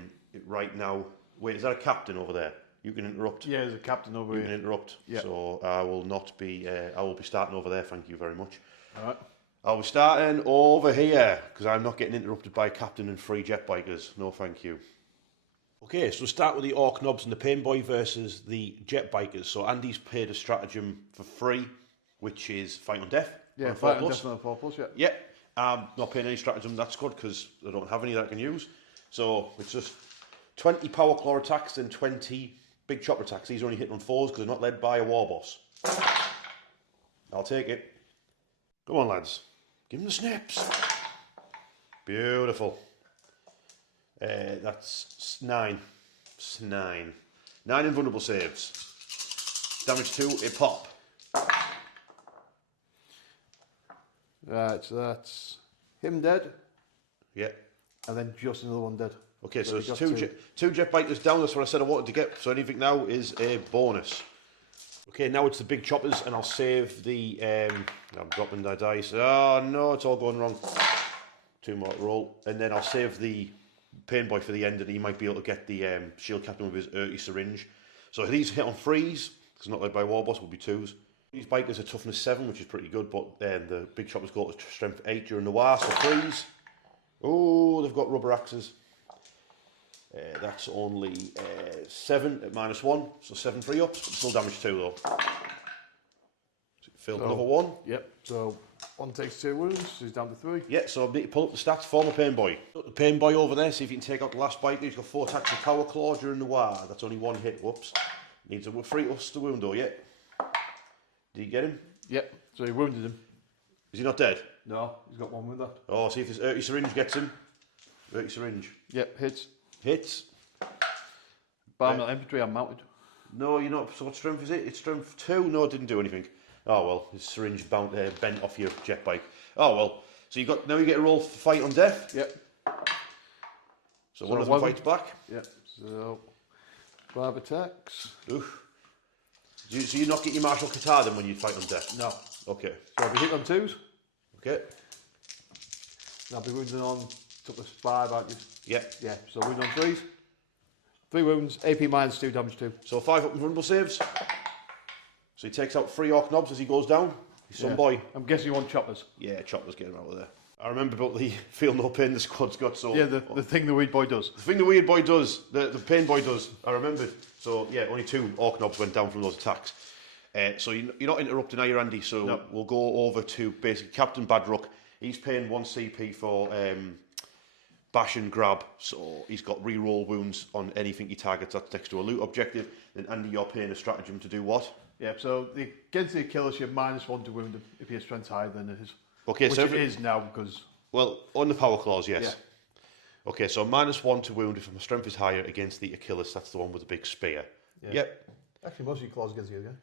right now. Wait, is that a captain over there? You can interrupt. Yeah, there's a captain over here. You can interrupt. Yeah. So I will not be. I will be starting over there. Thank you very much. All right. I'll be starting over here because I'm not getting interrupted by captain and 3 jet bikers. No, thank you. Okay, so we'll start with the Orc knobs and the Pain Boy versus the jet bikers. So Andy's paid a stratagem for free, which is fight on death. Yeah, fight on death on a 4+, yeah. Yeah, I'm not paying any stratagem. That's good because I don't have any that I can use. So it's just 20 power claw attacks and 20 big chopper attacks. These are only hitting on 4s because they're not led by a war boss. I'll take it. Come on, lads. Give them the snips. Beautiful. That's 9. 9 invulnerable saves. Damage 2, a pop. Right, so that's him dead. Yeah. And then just another one dead. Okay, so it's it's got two jet bikers down. That's what I said I wanted to get. So anything now is a bonus. Okay, now it's the big choppers, and I'll save the. I'm dropping the dice. Oh no, it's all going wrong. 2 more to roll, and then I'll save the Pain Boy for the end, and he might be able to get the shield captain with his earthy syringe. So these hit on 3s, because not led by war boss, will be 2s. These bikers are toughness 7, which is pretty good, but then the big choppers go to strength 8 during the war, so 3s. Oh, they've got rubber axes. That's only 7 at -1, so 7 free ups, but still damage 2 though. So filled another 1. Yep, so 1 takes 2 wounds, so he's down to 3. Yeah, so I need to pull up the stats for my Pain Boy. Put the Pain Boy over there, see if you can take out the last biker. He's got 4 attacks with Power Claw during the war. That's only 1 hit, whoops. Needs a 3 ups to wound though, yeah. Did you get him? Yep, so he wounded him. Is he not dead? No, he's got 1 wound left. Oh, see if this earthy syringe gets him. Earthy syringe. Yep, hits. Hits. But I'm not infantry, I'm mounted. No, you're not. So what strength is it? It's strength 2. No, it didn't do anything. Oh well, his syringe bent off your jet bike. Oh well. So now you get a roll for fight on death. Yep. So one of them fights back. Yep. So 5 attacks. Oof. So you not get your martial guitar then when you fight on death? No. Okay. So I'll be hit on 2s. Okay. And I'll be wounded on toughness 5, aren't you? Yep. Yeah. So wound on 3s. 3 wounds, AP -2, damage 2. So 5 up invulnerable saves. So he takes out 3 orc knobs as he goes down. He's some boy. I'm guessing you want choppers. Yeah, choppers getting out of there. I remember about the feel no pain the squad's got. So yeah, the thing the weird boy does. The thing the weird boy does, the Pain Boy does. I remembered. So yeah, only 2 orc knobs went down from those attacks. So you're not interrupting, are you, Andy? So no. We'll go over to basically Captain Badrook. He's paying 1 CP for bash and grab, so he's got re-roll wounds on anything he targets that's next to a loot objective. Then Andy, you're paying a stratagem to do what? Yeah, so against the Achilles, you're -1 to wound him if your strength's higher than it is. Okay, which so it is now because. Well, on the power claws, yes. Yeah. Okay, so -1 to wound if my strength is higher against the Achilles. That's the one with the big spear. Yeah. Yep. Actually, most of your claws against you again.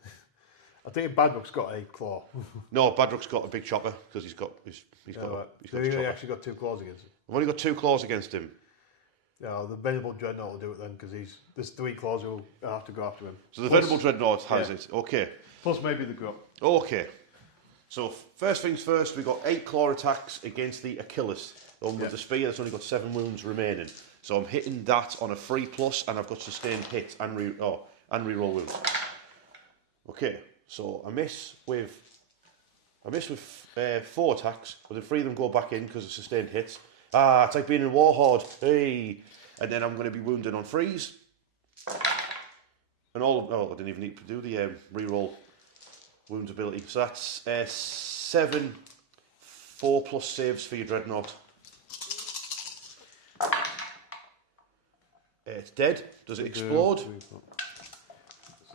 I think Badrook's got a claw. No, Badrook's got a big chopper because he's got So a you chopper. actually got 2 claws against him. I've only got 2 claws against him. Yeah, the Venerable Dreadnought will do it then because there's 3 claws who will have to go after him. So the Venerable Dreadnought has it. Okay. Plus maybe the grub. Okay. So first things first, we've got 8 claw attacks against the Achilles. The one with the spear that's only got 7 wounds remaining. So I'm hitting that on a 3+, and I've got sustained hits and re-roll wounds. Okay, so I miss with 4 attacks, but then 3 of them go back in because of sustained hits. Ah, it's like being in Warhorde. Hey, and then I'm going to be wounded on 3s. And I didn't even need to do the re-roll wounds ability. So that's 7 4+ saves for your dreadnought. It's dead. Does it explode?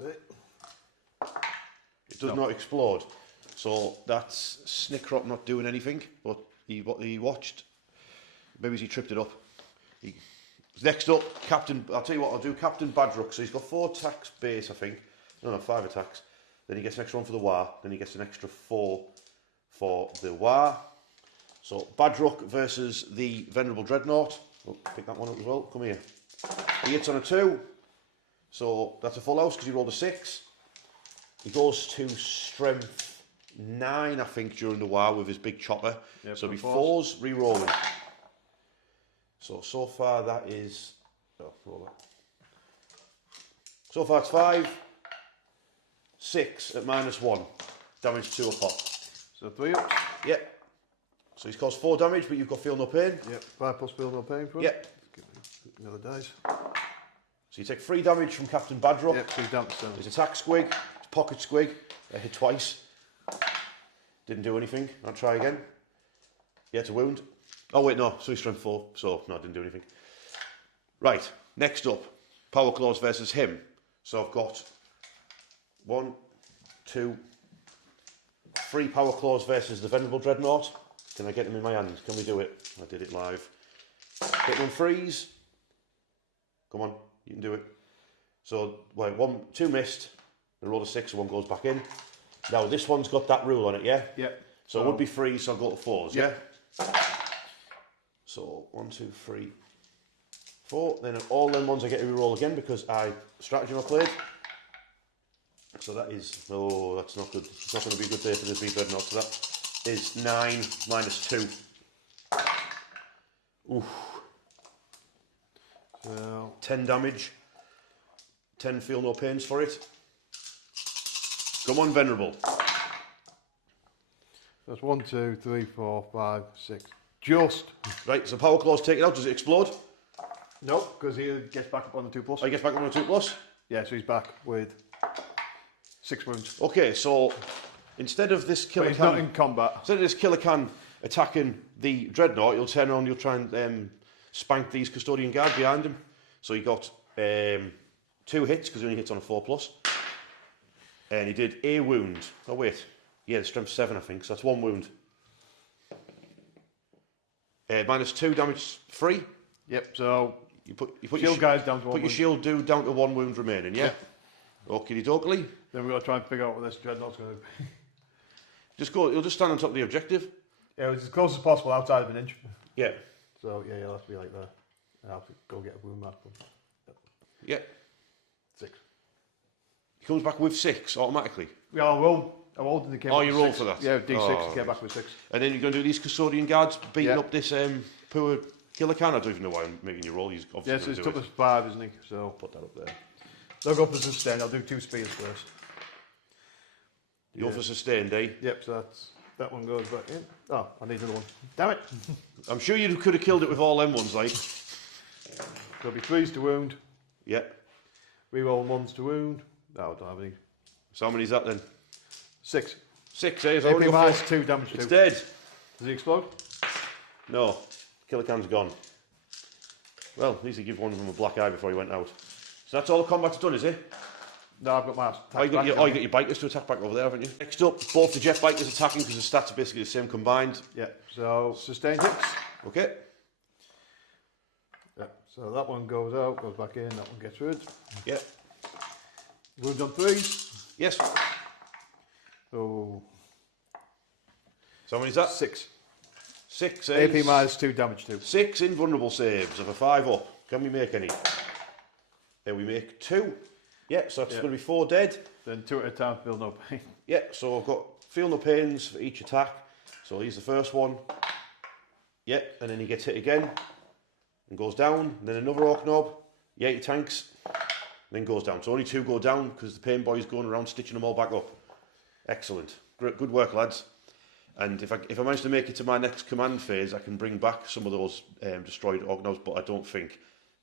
It does not explode. So that's Snickrop not doing anything, but he watched. Maybe he tripped it up. Next up, Captain. I'll tell you what I'll do. Captain Batrep. So he's got 4 attacks base, I think. No, 5 attacks. Then he gets an extra 1 for the War. Then he gets an extra 4 for the War. So Batrep versus the Venerable Dreadnought. Oh, pick that one up as well. Come here. He hits on a 2. So that's a full house because he rolled a 6. He goes to strength 9, I think, during the War with his big chopper. Yep, so it'll be 4s, re-rolling. So far that is... Oh, roll that. So far it's 5, 6 at -1. Damage 2 a pop. So 3 ups? Yep. So he's caused 4 damage, but you've got feel no pain. Yep, 5+ feel no pain for him. Yep. Another dice. So you take 3 damage from Captain Batrep. Yep, so he's down to 7. His attack squig, his pocket squig, hit twice. Didn't do anything. I'll try again. Yeah, it's a wound. Oh wait, no, so he's strength 4, so no, didn't do anything. Right, next up, Power Claws versus him. So I've got 1, 2, 3 Power Claws versus the Venerable Dreadnought. Can I get them in my hand? Can we do it? I did it live. Hit them freeze. Come on, you can do it. So, wait, 2 missed. They rolled a 6, so 1 goes back in. Now, this one's got that rule on it, yeah? Yeah. So it would be freeze, so I'll go to 4s, yeah? So, 1, 2, 3, 4. Then all them ones I get to re-roll again because stratagem I played. So that is, oh, that's not good. It's not going to be a good day for this Dreadnought. So that is 9 -2. Oof. So 10 damage. 10 feel no pains for it. Come on, Venerable. that's 1, 2, 3, 4, 5, 6. Just. Right, so Power Claw's taken out. Does it explode? Nope, because he gets back up on the 2+. Oh, he gets back on the 2+? Yeah, so he's back with 6 wounds. Okay, so instead of this killer But he's not in combat. Instead of this killer can attacking the Dreadnought, you'll turn around, you'll try and spank these Custodian Guard behind him. So he got 2 hits because he only hits on a 4+. And he did a wound. Oh wait, yeah, the strength 7 I think, so that's 1 wound. -2 damage 3. Yep, so You put shield your guys down to 1 put your wound. shield dude down to 1 wound remaining, yeah? Okie dokie. Then we've got to try and figure out what this Dreadnought's going to be. You'll just stand on top of the objective. Yeah, it was as close as possible outside of an inch. Yeah. So yeah, you'll have to be like that. I'll have to go get a wound mark. Yeah. 6. He comes back with 6 automatically. Yeah, I rolled in the game. Oh, you roll for that? Yeah, D6 Oh, to get back with 6. And then you're going to do these Custodian Guards beating Yeah. up this poor killer can. I don't even know why I'm making you roll. He's obviously Yeah, so going it's to took do us it. 5, isn't he? So Put that up there. they'll go for sustain. I'll do 2 spears first. You go for sustained, eh? Yep, so that one goes back in. Oh, I need another one. Damn it! I'm sure you could have killed it with all them ones, like. There'll be 3s to wound. Yeah. Reroll 1s to wound. No, I don't have any. So how many's that then? 6. 6, eh? AP minus 2 damage. It's 2. dead. Does he explode? No. Killer can's gone. Well, at least he gave one of them a black eye before he went out. So that's all the combat's done, is it? No, I've got my attack You got back. your bikers to attack back over there, haven't you? Next up, both the jet bikers attacking because the stats are basically the same combined. Yeah, so sustained hits. Okay. Yeah, so that one goes out, goes back in, that one gets rid. Yeah. Wound on 3s. Yes. So So how many's that? 6. 6, AP minus 2 damage 2. 6 invulnerable saves of a 5 up. Can we make any? There we make 2. Yeah, so that's going to be 4 dead. Then 2 at a time, feel no pain. Yeah, so I've got feel no pains for each attack. So he's the first one. Yeah, and then he gets hit again and goes down. Then another Orc Knob. Yeah, he tanks. Then goes down. So only 2 go down because the pain boy's going around stitching them all back up. Excellent. Great, good work, lads. And if I manage to make it to my next command phase, I can bring back some of those destroyed Orc Knobs, but I don't think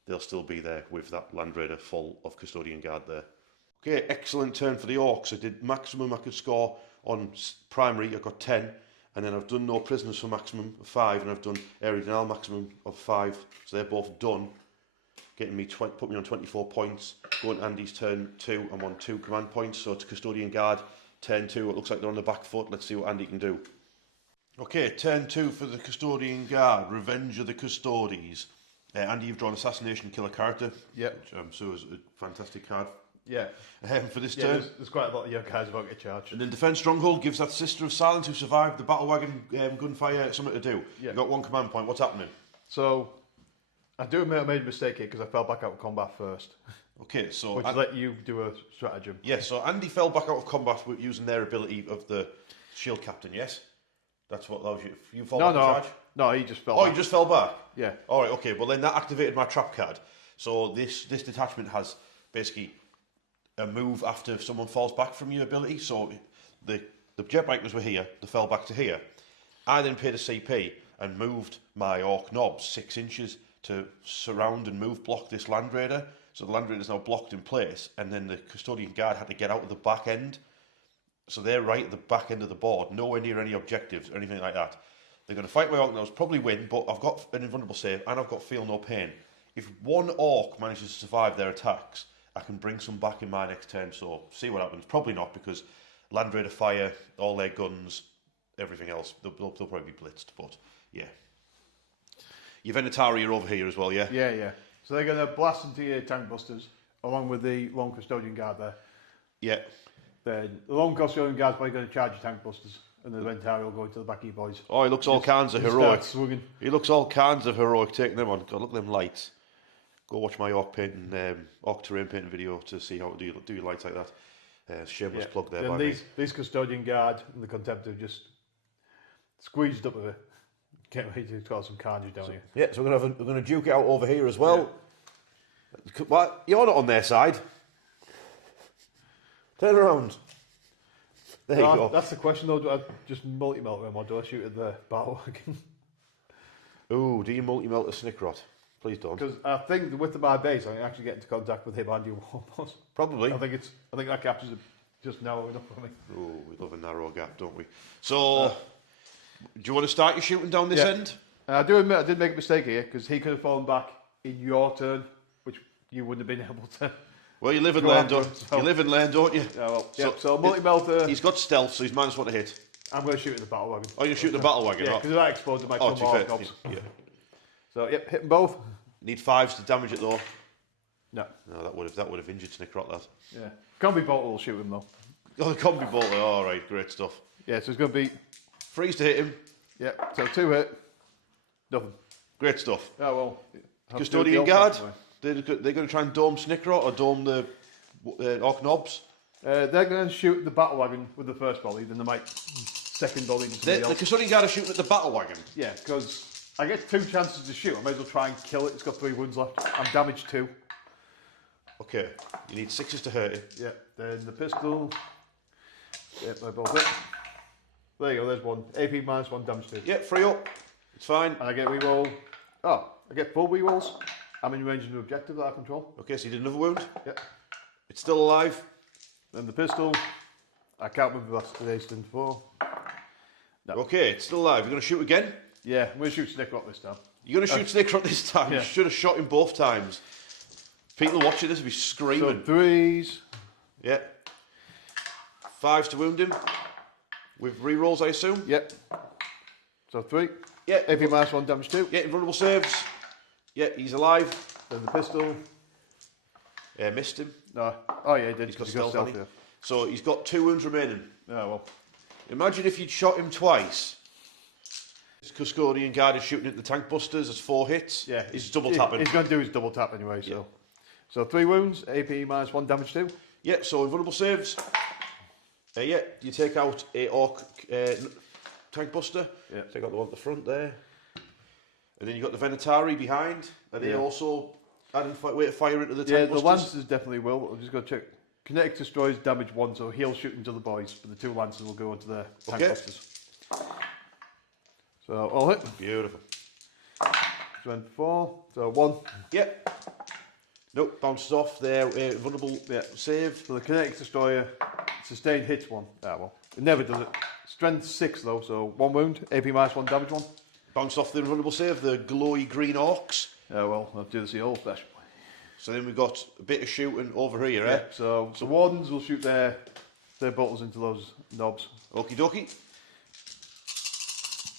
they'll still be there with that Land Raider full of Custodian Guard there. Okay, excellent turn for the Orcs. I did maximum I could score on primary. I got 10. And then I've done no prisoners for maximum of 5, and I've done area denial maximum of 5. So they're both done, getting me put me on 24 points. Going Andy's turn 2, I'm on 2 command points. So it's Custodian Guard, turn 2. It looks like they're on the back foot. Let's see what Andy can do. Okay, turn 2 for the Custodian Guard, Revenge of the Custodes. Andy, you've drawn Assassination Killer Character. Yep. Which I'm sure is a fantastic card. Yeah. For this turn. There's quite a lot of your cards about get charged. And then Defence Stronghold gives that Sister of Silence who survived the battle wagon gunfire something to do. Yeah. You've got 1 command point. What's happening? So, I do admit I made a mistake here because I fell back out of combat first. Okay, so... Which let you do a stratagem. Yeah, so Andy fell back out of combat with using their ability of the Shield Captain, yes? That's what allows you... You fall back in charge? No, he just fell Oh, back. you just fell back? Yeah. Alright, okay, well then that activated my trap card. So this detachment has basically a move after someone falls back from your ability. So the Jetbikers were here, they fell back to here. I then paid a CP and moved my Orc knobs 6 inches to surround and move block this Land Raider. So the Land Raider is now blocked in place, and then the Custodian Guard had to get out of the back end. So they're right at the back end of the board, nowhere near any objectives or anything like that. They're going to fight my Orc knobs, probably win, but I've got an invulnerable save and I've got Feel No Pain. If one Orc manages to survive their attacks, I can bring some back in my next turn, so see what happens. Probably not, because Land Raider fire, all their guns, everything else, they'll probably be blitzed, but yeah. Your Venatari are over here as well, yeah? Yeah. So they're going to blast into your tank busters, along with the Lone Custodian Guard there. Yeah. Then the Lone Custodian Guard's probably going to charge your tank busters, and the Venatari will go into the back of you boys. Oh, he looks all kinds of heroic. He looks all kinds of heroic taking them on. God, look at them lights. Go watch my Orc painting, Orc terrain painting video to see how to do your lights like that. Shameless plug there. Then these Custodian Guard and the Contempt have just squeezed up with it. Can't wait to cause some carnage down here. Yeah, so we're going to duke it out over here as well. Yeah. What? You're not on their side. Turn around. There you go. That's the question though. Do I just multi-melt them or do I shoot at the battle wagon? Ooh, do you multi-melt a Snickrot? Please don't. Because I think the width of my base, I can actually get into contact with him and you almost. Probably. I think that captures it just narrow enough for me. Oh, we love a narrow gap, don't we? So, do you want to start your shooting down this end? I do admit I did make a mistake here because he could have fallen back in your turn, which you wouldn't have been able to. Well, you live in land, don't you? You live in land, don't you? Yeah, well, so multi-melter. He's got stealth, so he's -1 to hit. I'm going to shoot at the battle wagon. Oh, you're shooting the battle wagon? Yeah, because if that explodes, it might kill more knobs. Yeah. So, yep, hit them both. Need 5s to damage it, though. No. No, that would have injured Snickrot, that. Yeah. Combi bolt will shoot him, though. Oh, the combi bolt. All right, great stuff. Yeah, so it's going to be... Freeze to hit him. Yeah, so 2 hit. Nothing. Great stuff. Oh, well. Custodian Guard. They're going to try and dome Snickrot or dome the Orc knobs. They're going to shoot the battle wagon with the first volley, then they might second volley into somebody else. The Custodian Guard are shooting at the battle wagon. Yeah, because I get 2 chances to shoot. I may as well try and kill it. It's got 3 wounds left. I'm damaged 2. Okay, you need 6s to hurt it. Yeah, then the pistol. Yep, I both hit. There you go, there's 1. AP -1, damage 2. Yeah, free up. It's fine. And I get reroll. Oh, I get full rerolls. I'm in range of the objective that I control. Okay, so you did another wound. Yep. It's still alive. Then the pistol. I can't remember if that's today's stand for. No. Okay, it's still alive. You're going to shoot again? Yeah, I'm going to shoot Snickrot this time. You're going to shoot Snickrot this time? Yeah. You should have shot him both times. People watching this will be screaming. So 3s. Yeah. 5s to wound him. With rerolls, I assume? Yep. So 3. Yeah. AP -1, damage 2. Yeah, invulnerable saves. Yeah, he's alive. Then the pistol. Yeah, missed him. No. Oh yeah, he did. He's got stealth, stealth. yeah. So he's got 2 wounds remaining. Oh well. Imagine if you'd shot him twice. His Custodian Guard is shooting at the tank busters. There's 4 hits. Yeah, he's double tapping. He's going to do his double tap anyway. So, so 3 wounds. AP -1, damage 2. Yeah. So invulnerable saves. Yeah, you take out a Orc tank buster. Yeah. Take out the one at the front there. And then you've got the Venatari behind. Are they also adding weight of fire into the tank busters? The Lancers definitely will. I'm just going to check. Kinetic destroys damage 1, so he'll shoot into the boys, but the 2 Lancers will go into the tank busters. So all hit. Beautiful. 24. So 1. Yeah. Nope, bounces off there. Vulnerable save. So the kinetic destroyer sustained hits 1. Ah well. It never does it. Strength 6 though, so 1 wound, AP -1 damage 1. Bounced off the invulnerable save, the glowy green orcs. Yeah, well, I'll do this the old fashioned way. So then we've got a bit of shooting over here, eh? So the wardens will shoot their bottles into those knobs. Okie dokie.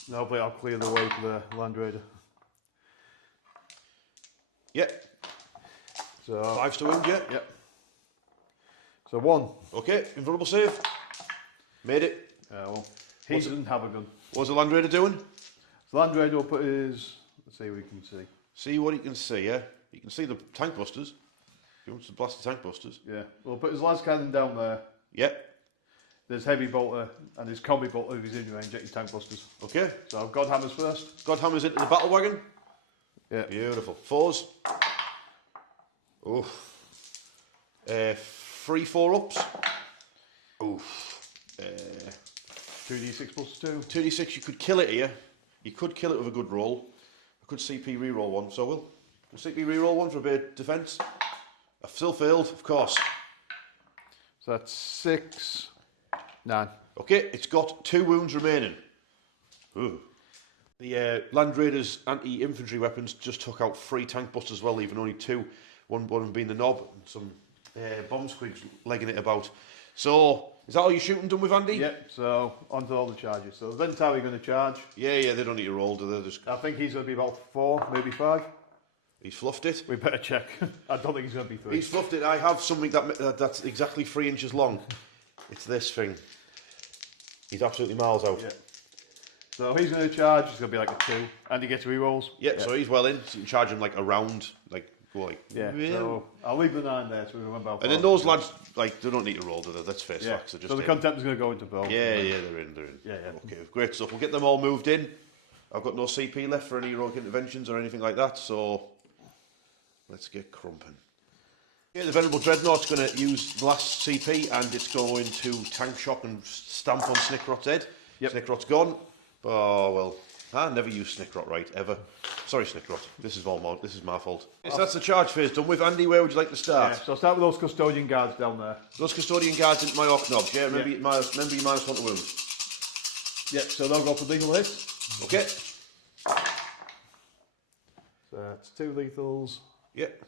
And hopefully I'll clear the way for the Land Raider. Yep. So 5 to wound, yeah? Yep. So 1. Okay, invulnerable save. Made it. Well, he doesn't have a gun. What's the Land Raider doing? So the Land Raider will put his... Let's see what we can see. See what he can see, yeah? You can see the tank busters. He wants to blast the tank busters. Yeah. We'll put his las cannon down there. Yep. There's heavy bolter and his combi bolter if he's in range at your tank busters. Okay. So God hammers first. God hammers into the battle wagon. Yeah. Beautiful. 4s. Oof. 3 4-ups. Oof. 2d6 plus 2. 2d6, you could kill it here. You could kill it with a good roll. I could CP reroll one, so we'll CP reroll one for a bit of defence. I've still failed, of course. So that's 6, 9. Okay, it's got 2 wounds remaining. Ooh. The Land Raiders anti-infantry weapons just took out 3 tank busters as well, leaving only 2. One of them being the knob and some bomb squigs legging it about. So, is that all your shooting done with, Andy? Yep, so onto all the charges. So the Ventari going to charge. Yeah, they don't need to roll, do they? Just... I think he's going to be about 4, maybe 5. He's fluffed it. We better check. I don't think he's going to be 3. He's fluffed it. I have something that's exactly 3 inches long. It's this thing. He's absolutely miles out. Yeah. So he's going to charge. He's going to be like a 2, and he gets rerolls. Yeah, so he's well in. So you can charge him like around, like go like. Yeah. So I'll leave the 9 there, so we remember. And then those lads, like, they don't need to roll, do they? That's face facts. So the contemptor's going to go into both. Yeah, they're in. Yeah. Okay, great stuff. We'll get them all moved in. I've got no CP left for any heroic interventions or anything like that, so let's get crumping. Yeah, the Venerable Dreadnought's going to use the last CP, and it's going to tank shock and stamp on Snickrot's head. Yep. Snickrot's gone. Oh well, I never use Snickrot right ever. Sorry, Snickrot. This is my fault. So that's the charge phase done with. Andy, where would you like to start? Yeah, so I'll start with those custodian guards down there. Those custodian guards into my orc knobs. Yeah, remember you -1 to wound. Yep. So they'll go for lethal hits. Okay. So that's 2 lethals. Yep.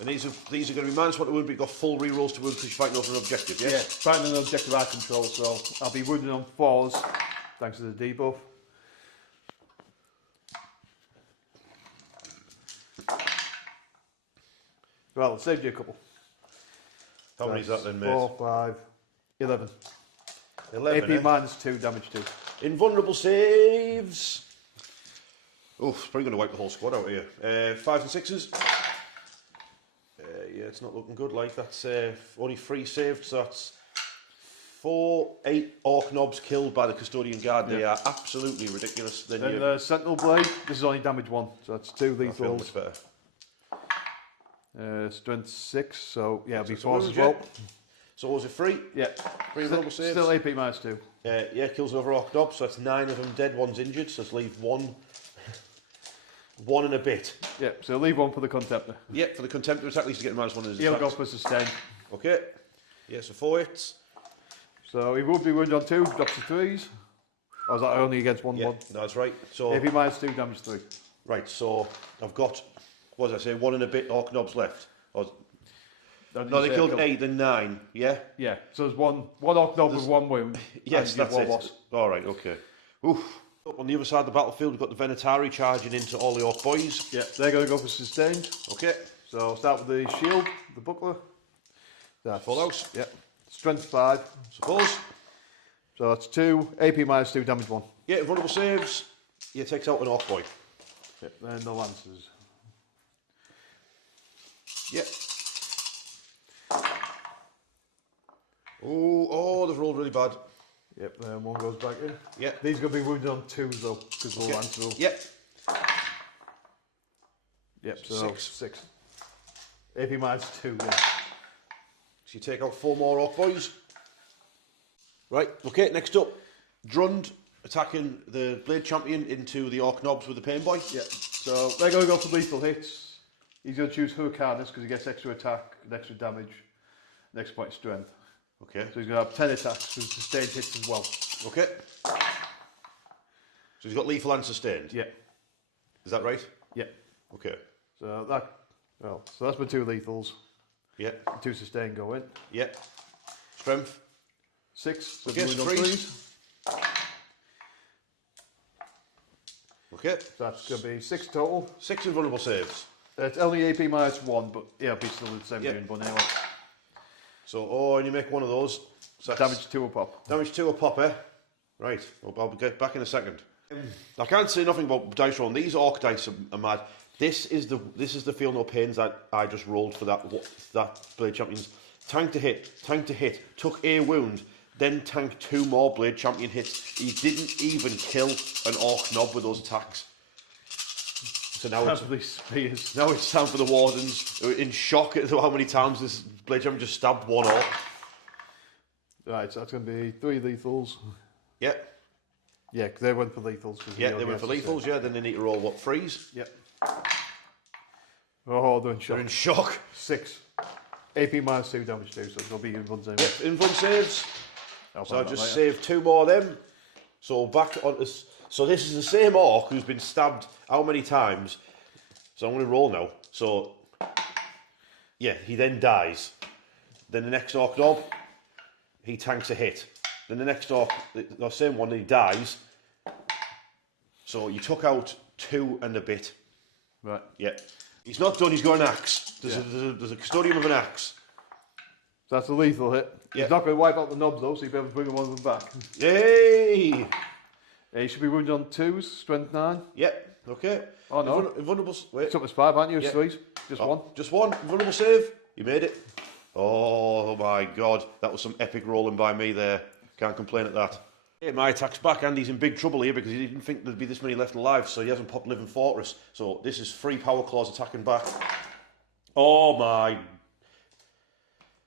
And these are going to be -1 to wound, but you've got full rerolls to wound because you're fighting over an objective, yes? Yeah, fighting an objective I control, so I'll be wounded on 4s, thanks to the debuff. Well, it saved you a couple. How many is that then, mate? 4, 5, 11. 11, AP -2, damage 2. Invulnerable saves. Oh, it's probably going to wipe the whole squad out here. 5s and 6s. Yeah, it's not looking good. Like, that's only 3 saved, so that's 8 orc knobs killed by the custodian guard. They are absolutely ridiculous. Then the Sentinel Blade, this is only damage 1, so that's 2 I feel much lethals. better. Strength 6, so yeah, it'll be 4s wounds, as well. So was it 3? Yeah. 3 invulnerable saves. Still AP -2. Yeah, kills another orc knob, so that's 9 of them dead, 1's injured, so let's leave 1 and a bit. Yep, so leave 1 for the Contemptor. Yep, for the Contemptor attack, at least to get -1 in his He'll attacks. go for sustain. Okay. Yeah, so 4 hits. So he would be wounded on 2, drops to 3s. Or is that only against 1 Yeah, 1? no, that's right. So AP -2, damage 3. right, so I've got, what did I say, 1 and a bit orc knobs left. No, they killed 8 and 9, yeah? Yeah, so there's one orc knob with 1 wound. Yes, and that's one it. loss. All right, okay. Oof. Up on the other side of the battlefield, we've got the Venatari charging into all the orc boys. Yeah, they're going to go for sustained. Okay. So I'll start with the shield, the buckler. That's Full house. Yeah. Strength 5. Suppose. So that's 2, AP -2, damage 1. Yeah, vulnerable saves. Yeah, takes out an orc boy. Yep, then the lancers. Yeah. Oh, they've rolled really bad. Yep, then 1 goes back in. Yeah. These are going to be wounded on 2s though, because the lancer will. Yep. Yep, so 6. AP -2, yeah. So you take out 4 more orc boys. Right, okay, next up. Drund attacking the Blade Champion into the orc knobs with the Pain Boy. Yeah, so they're going to go for lethal hits. He's going to choose Hurricanus because he gets extra attack and extra damage and extra point of strength. Okay. So he's going to have 10 attacks with sustained hits as well. Okay. So he's got lethal and sustained? Yeah. Is that right? Yeah. Okay. So that's my 2 lethals. Yeah. 2 sustained go in. Yeah. Strength? 6. So Okay, wound on freeze. Okay. So that's going to be 6 total. 6 invulnerable saves. It's only AP -1, but yeah, it'll be still the same Yeah. but anyway. So, and you make one of those. So Damage 2 a pop. Damage 2 a pop, eh? Right. Well, I'll get back in a second. I can't say nothing about dice rolling. These orc dice are mad. This is the feel no pains that I just rolled for that Blade Champions. Tank to hit, took a wound, then tanked 2 more Blade Champion hits. He didn't even kill an orc knob with those attacks. So now it's time for the Wardens, who are in shock at how many times this Blade Champion just stabbed one orc. Right, so that's going to be 3 lethals. Yeah. Yeah, because they went for lethals. Yeah, they went for lethals, yeah, then they need to roll what, freeze? Yep. Oh, they're in shock. They're in shock. 6. AP -2 damage 2, so it'll be invuln save. Yep, invuln saves. So I just saved 2 more of them. So back on this. So this is the same orc who's been stabbed how many times? So I'm going to roll now. So yeah, he then dies. Then the next orc knob, he tanks a hit. Then the next orc, the same one, he dies. So you took out 2 and a bit. Right. Yeah. He's not done, he's got an axe. There's a custodian with an axe. So that's a lethal hit. Yeah. He's not going to wipe out the knobs though, so you'll be able to bring one of them back. Yay! He should be wounded on 2s, strength 9. Yep, okay. Oh no. Invulnerable, wait. It's up as 5, aren't you? It's Yeah. 3. Just 1. Just 1. Invulnerable save. You made it. Oh my god. That was some epic rolling by me there. Can't complain at that. Yeah, my attack's back. Andy's in big trouble here because he didn't think there'd be this many left alive, so he hasn't popped Living Fortress. So this is 3 Power Claws attacking back. Oh my.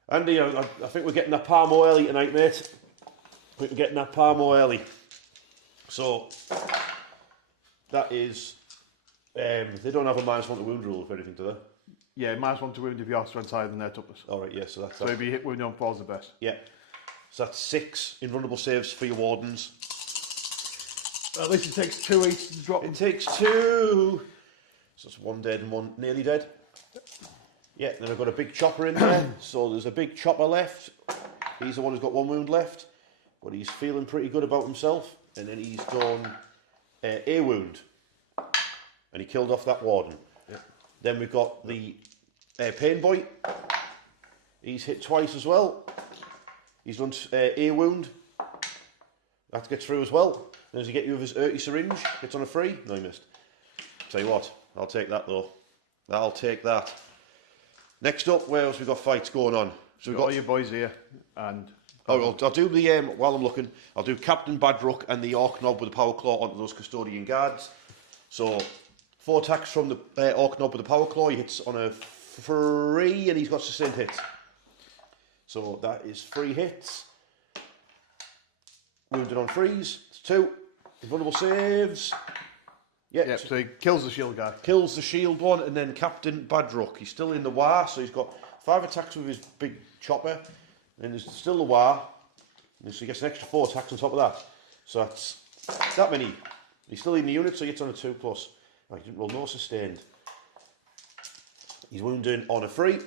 Andy, I think we're getting that Parmo early tonight, mate. I think we're getting that Parmo early. So, that is... they don't have a -1 to wound rule for anything, do they? Yeah, -1 to wound if your strength's higher than their toughness. Alright, yeah, so that's... So if you hit wound on 4 is the best. Yeah. So that's 6 invulnerable saves for your Wardens. At least it takes 2 each to drop. It takes 2! So that's 1 dead and 1 nearly dead. Yeah, then I've got a big chopper in there. So there's a big chopper left. He's the one who's got 1 wound left. But he's feeling pretty good about himself. And then he's done a wound. And he killed off that Warden. Yeah. Then we've got the Pain Boy. He's hit twice as well. He's done a wound. That gets through as well. Then does he get you with his earthy syringe? Gets on a free? No, he missed. Tell you what, I'll take that though. I'll take that. Next up, where else we got fights going on? So we've got all your boys here, and I'll do the while I'm looking. I'll do Captain Badrook and the Orc Knob with the Power Claw onto those Custodian Guards. So 4 attacks from the Orc Knob with the Power Claw. He hits on a 3, and he's got sustained hits. So that is 3 hits. Wounded on 3s. It's 2. Invulnerable saves. Yeah, so he kills the shield guy. Kills the shield one, and then Captain Badrook. He's still in the war, so he's got 5 attacks with his big chopper. And there's still the war. And so he gets an extra 4 attacks on top of that. So that's that many. He's still in the unit, so he gets on a 2+. Right, he didn't roll no sustained. He's wounded on a 3.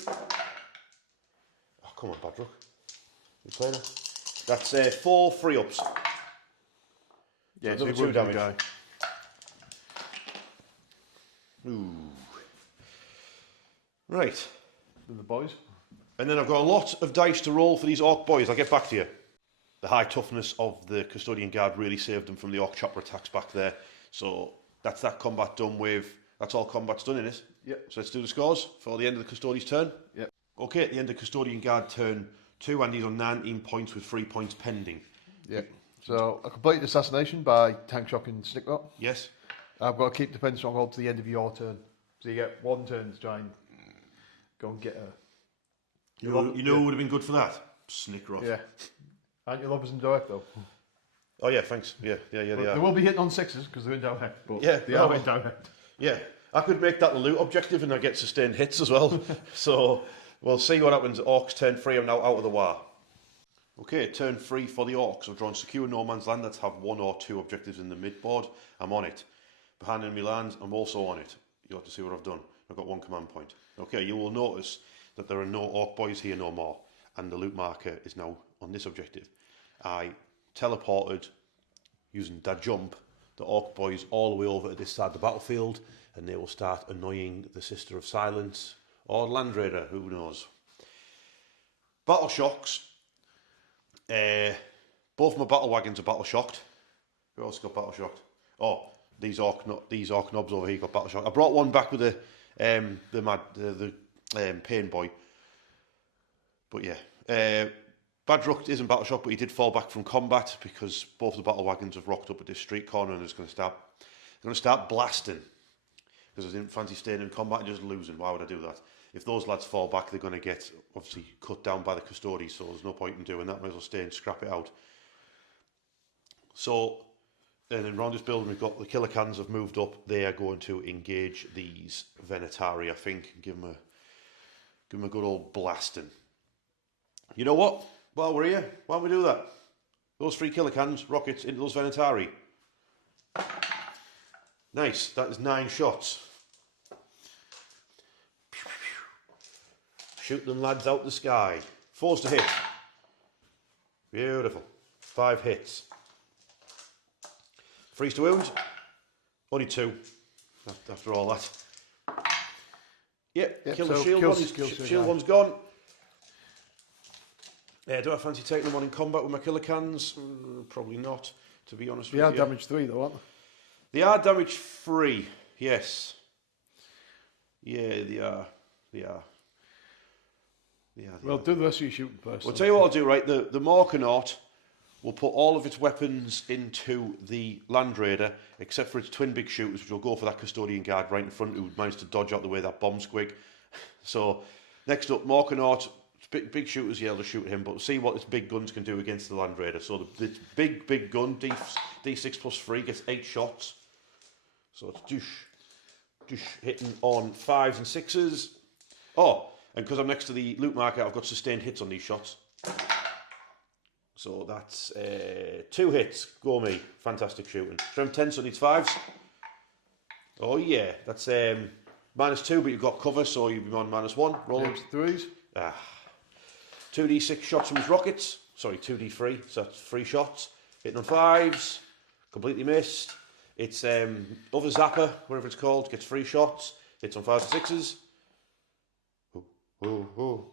Oh, come on, Badrook. You playing her? That's 4 free-ups. Yeah, so so 2 damage. Guy. Ooh. Right. And the boys. And then I've got a lot of dice to roll for these Orc boys. I'll get back to you. The high toughness of the Custodian Guard really saved them from the Orc chopper attacks back there. So that's that combat done with. That's all combat's done in it. Yep. So let's do the scores for the end of the Custodian's turn. Yep. Okay, at the end of Custodian Guard turn 2, and he's on 19 points with 3 points pending. Yep. So I completed assassination by tank shocking stick rot. Yes. I've got to keep the pen stronghold to the end of your turn. So you get 1 turn to try and go and get a... You know who would have been good for that? Snicker off. Yeah. Aren't your lovers in direct though? Oh yeah, thanks. Yeah, they are. They will be hitting on 6s because they're in direct. But yeah, they are in direct. Yeah, I could make that the loot objective and I get sustained hits as well. So we'll see what happens. Orcs turn 3 are now out of the war. Okay, turn 3 for the Orks. I've drawn secure no man's land that have 1 or 2 objectives in the mid-board. I'm on it. Behind enemy lands, I'm also on it. You'll have to see what I've done. I've got 1 command point. Okay, you will notice that there are no Ork boys here no more, and the loot marker is now on this objective. I teleported, using that jump, the Ork boys all the way over to this side of the battlefield, and they will start annoying the Sister of Silence, or Land Raider, who knows. Battle shocks. Both my battle wagons are battle shocked. Who else got battle shocked? Oh, these orc knobs over here got battle shocked. I brought one back with the pain boy. But yeah, Batrep isn't battle shocked, but he did fall back from combat because both the battle wagons have rocked up at this street corner and it's going to start blasting because I didn't fancy staying in combat and just losing. Why would I do that? If those lads fall back, they're going to get obviously cut down by the Custodes, so there's no point in doing that. Might as well stay and scrap it out. So, and then around this building, we've got the killer cans have moved up. They are going to engage these Venatari, I think, and give them a good old blasting. You know what? While we're here, why don't we do that? Those 3 killer cans, rockets into those Venatari. Nice. That is 9 shots. Shoot them lads out the sky. 4's to hit. Beautiful. 5 hits. 3's to wound. Only 2. After all that. Yep. Kill the shield one. Shield one's gone. Do I fancy taking them on in combat with my killer cans? Probably not, to be honest with you. They are damage 3 though, aren't they? They are damage 3. Yes. Yeah, they are. They are. Well, do the rest of your shooting first. I'll tell you what I'll do, right? The Morkanaut will put all of its weapons into the Land Raider, except for its twin big shooters, which will go for that Custodian Guard right in front, who managed to dodge out the way of that bomb squig. So, next up, Morkanaut, big shooters, yeah, they'll shoot him, but see what its big guns can do against the Land Raider. So, the big gun, D6 plus 3, gets 8 shots. So, it's douche, hitting on 5s and 6s. Oh, and because I'm next to the loot marker, I've got sustained hits on these shots. So that's 2 hits. Go me. Fantastic shooting. Strength 10, so needs 5s. Oh yeah, that's -2, but you've got cover, so you'll be on -1. Roll them. 3s. 2d6 shots from his rockets. Sorry, 2d3, so that's 3 shots. Hitting on 5s. Completely missed. It's other zapper, whatever it's called, gets 3 shots. Hits on 5s and 6s.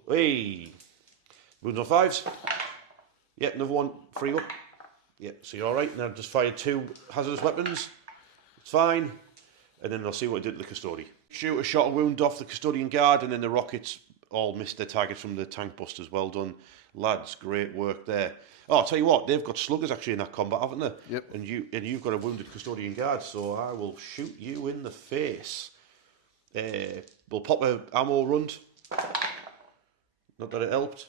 Hey! Wounds on 5s. Yep, another one, 3 up. Yep, so you're alright. Now I've just fired 2 hazardous weapons. It's fine. And then I'll see what I did to the Custodian. Shoot a shot a wound off the Custodian Guard, and then the rockets all missed their targets from the tank busters. Well done, lads. Great work there. Oh, I'll tell you what, they've got sluggers actually in that combat, haven't they? Yep. And you've got a wounded Custodian Guard, so I will shoot you in the face. We'll pop a ammo runt. Not that it helped.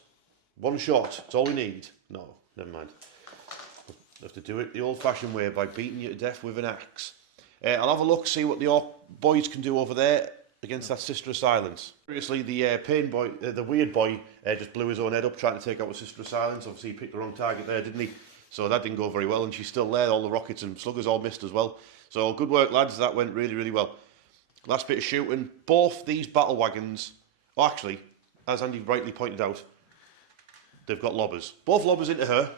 1 shot, it's all we need. No, never mind. We'll have to do it the old-fashioned way by beating you to death with an axe. I'll have a look, see what the Ork boys can do over there against that Sister of Silence. Seriously, the pain boy, the weird boy, just blew his own head up trying to take out the Sister of Silence. Obviously, he picked the wrong target there, didn't he? So that didn't go very well, and she's still there. All the rockets and sluggers all missed as well. So good work, lads. That went really, really well. Last bit of shooting. Both these battle wagons, oh, actually, as Andy rightly pointed out, they've got lobbers. Both lobbers into her,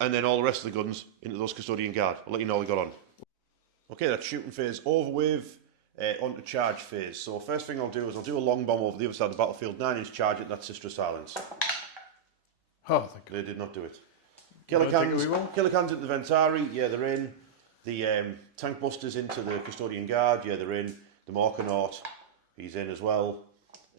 and then all the rest of the guns into those Custodian Guard. I'll let you know how we got on. Okay, that's shooting phase over with, onto charge phase. So first thing I'll do is I'll do a long bomb over the other side of the battlefield, 9-inch charge at that Sister of Silence. Oh, thank you. They did not do it. Killer cans into the Ventari, yeah, they're in. The tank busters into the Custodian Guard, yeah, they're in. The Morkanaut, he's in as well.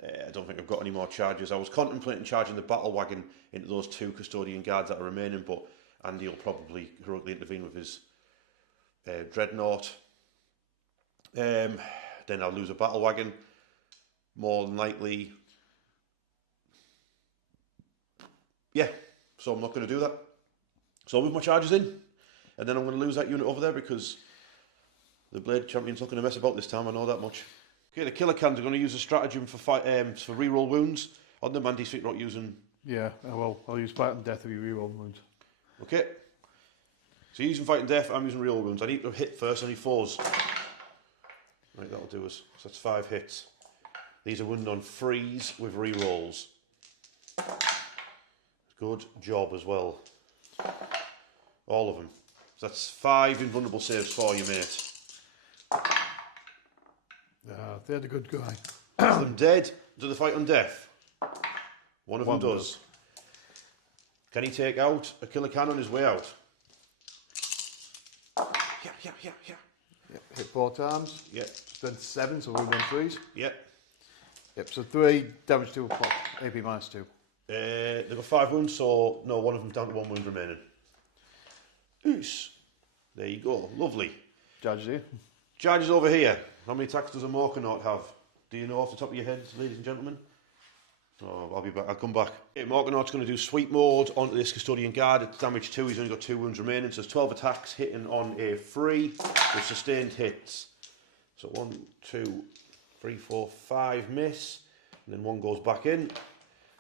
I don't think I've got any more charges. I was contemplating charging the battle wagon into those 2 Custodian Guards that are remaining, but Andy will probably heroically intervene with his Dreadnought. Then I'll lose a battle wagon. More than likely. Yeah, so I'm not going to do that. So I'll move my charges in, and then I'm going to lose that unit over there because the Blade Champion's not going to mess about this time, I know that much. Okay, the killer cans are going to use a stratagem for reroll wounds on them. Andy's not using Yeah, I'll use fight and death if you reroll wounds. Okay. So you're using fight and death, I'm using real wounds. I need to hit first, I need 4s. Right, that'll do us. So that's 5 hits. These are wounded on freeze with rerolls. Good job as well. All of them. So that's 5 invulnerable saves for you, mate. They're the good guy. Them dead. Do they fight on death? One of them does. Can he take out a killer can on his way out? Yeah. Yep, hit 4 times. Yep. Strength 7, so we win 3s. Yep. Yep, so 3 damage to AP minus 2. They've got 5 wounds, so no, one of them down to 1 wound remaining. Oos. There you go. Lovely. Charges here. Charges over here. How many attacks does a Morkonaut have? Do you know off the top of your heads, ladies and gentlemen? Oh, I'll be back. I'll come back. Okay, Morkonaut's going to do sweep mode onto this Custodian Guard. It's damage 2. He's only got 2 wounds remaining. So there's 12 attacks hitting on a 3 with sustained hits. So 1, 2, 3, 4, 5 miss. And then 1 goes back in.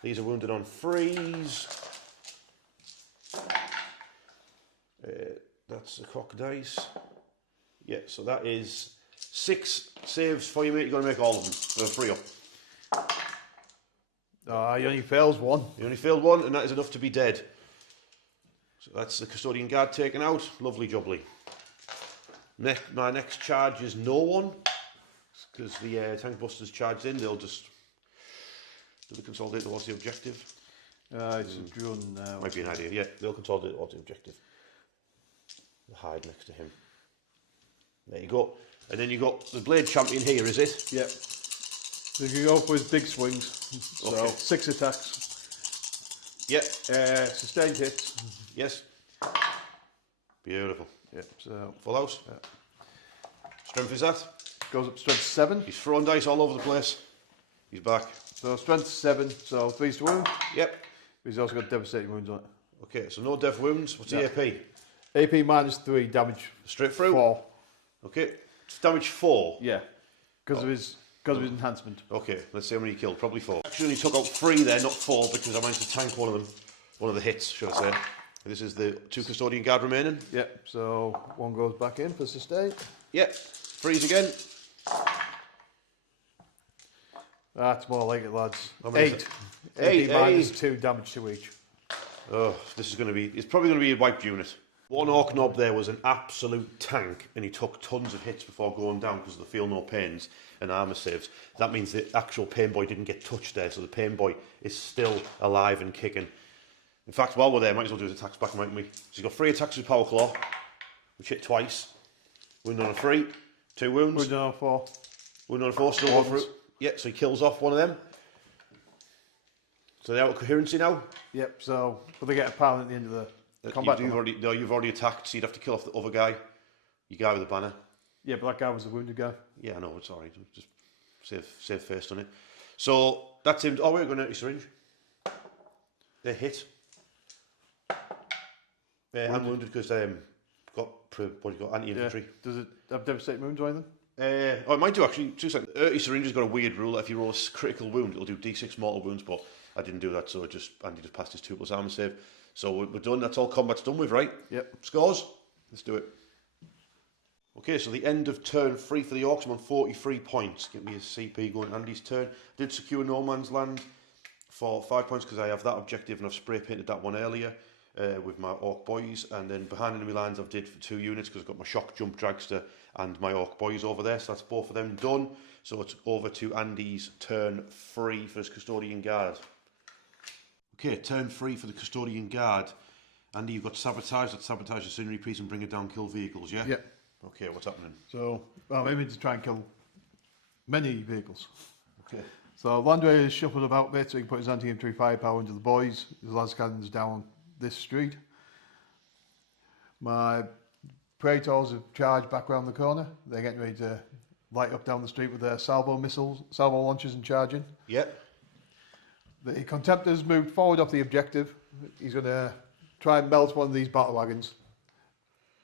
These are wounded on freeze. That's a cock dice. Yeah, so that is 6 saves for you, mate. You've got to make all of them. They're 3 up. He only fails 1. You only failed 1, and that is enough to be dead. So that's the Custodian Guard taken out. Lovely jubbly. My next charge is no one, because the tank busters charged in. They'll just do the consolidate towards the objective. It's a drone now. Might be an idea. Yeah, they'll consolidate towards the objective. They'll hide next to him. There you go. And then you got the Blade Champion here, is it? Yep. So you go for his big swings. So Okay. 6 attacks. Yep. Sustained hits. Yes. Beautiful. Yep. So Full house. Strength is that? goes up strength 7. He's throwing dice all over the place. He's back. So strength 7. So 3's to wound. Yep. He's also got devastating wounds on it. Okay, so no death wounds. What's the AP? AP minus 3 damage. Straight through. 4. Okay. It's damage 4. Yeah. Because of his enhancement. Okay, let's see how many he killed. Probably 4. Actually, only took out 3 there, not 4, because I managed to tank one of them. One of the hits, should I say. This is the 2 Custodian Guard remaining. Yep. So 1 goes back in for sustain. Yep. Freeze again. That's more like it, lads. How many is 8. it? 8 8, minus 8. 2 damage to each. Oh, this is going to be... It's probably going to be a wiped unit. One Orc Knob there was an absolute tank, and he took tons of hits before going down because of the feel no pains and armour saves. That means the actual Pain Boy didn't get touched there, so the Pain Boy is still alive and kicking. In fact, while we're there, might as well do his attacks back, mightn't we? So he's got 3 attacks with Power Claw, which hit twice. Wound on a 3, 2 wounds. Wound on a 4. Wound on a 4, still go through. Yeah, so he kills off one of them. So they're out of coherency now. Yep, so but they get a pound at the end of the combat. You've already attacked, so you'd have to kill off the other guy. Your guy with the banner. Yeah, but that guy was the wounded guy. Yeah, I know, it's alright. Just save face on it. So that's him. Oh, we're going to empty syringe. They're hit. I'm wounded because got anti-infantry. Yeah. Does it have devastating wounds or anything? It might do actually. 2 seconds. Empty syringe has got a weird rule. If you roll a critical wound, it'll do D6 mortal wounds, but I didn't do that, so Andy just passed his 2+ armor save. So we're done. That's all combat's done with, right? Yep. Scores? Let's do it. Okay, so the end of turn 3 for the Orcs. I'm on 43 points. Get me a CP going. Andy's turn. Did secure no man's land for 5 points because I have that objective and I've spray painted that one earlier with my Orc boys. And then behind enemy lines I've did for 2 units because I've got my shock jump dragster and my Orc boys over there. So that's both of them done. So it's over to Andy's turn 3 for his Custodian Guard. Okay, turn 3 for the Custodian Guard. Andy, you've got sabotage. That's sabotage the scenery piece and bring it down, kill vehicles, yeah? Yep. Okay, what's happening? So, well, maybe to try and kill many vehicles. Okay. So Landray is shuffled about a bit so he can put his anti-infantry firepower into the boys. His las cannons down this street. My Praetors have charged back around the corner. They're getting ready to light up down the street with their salvo launchers and charging. Yep. The Contemptor's moved forward off the objective. He's going to try and melt one of these battle wagons,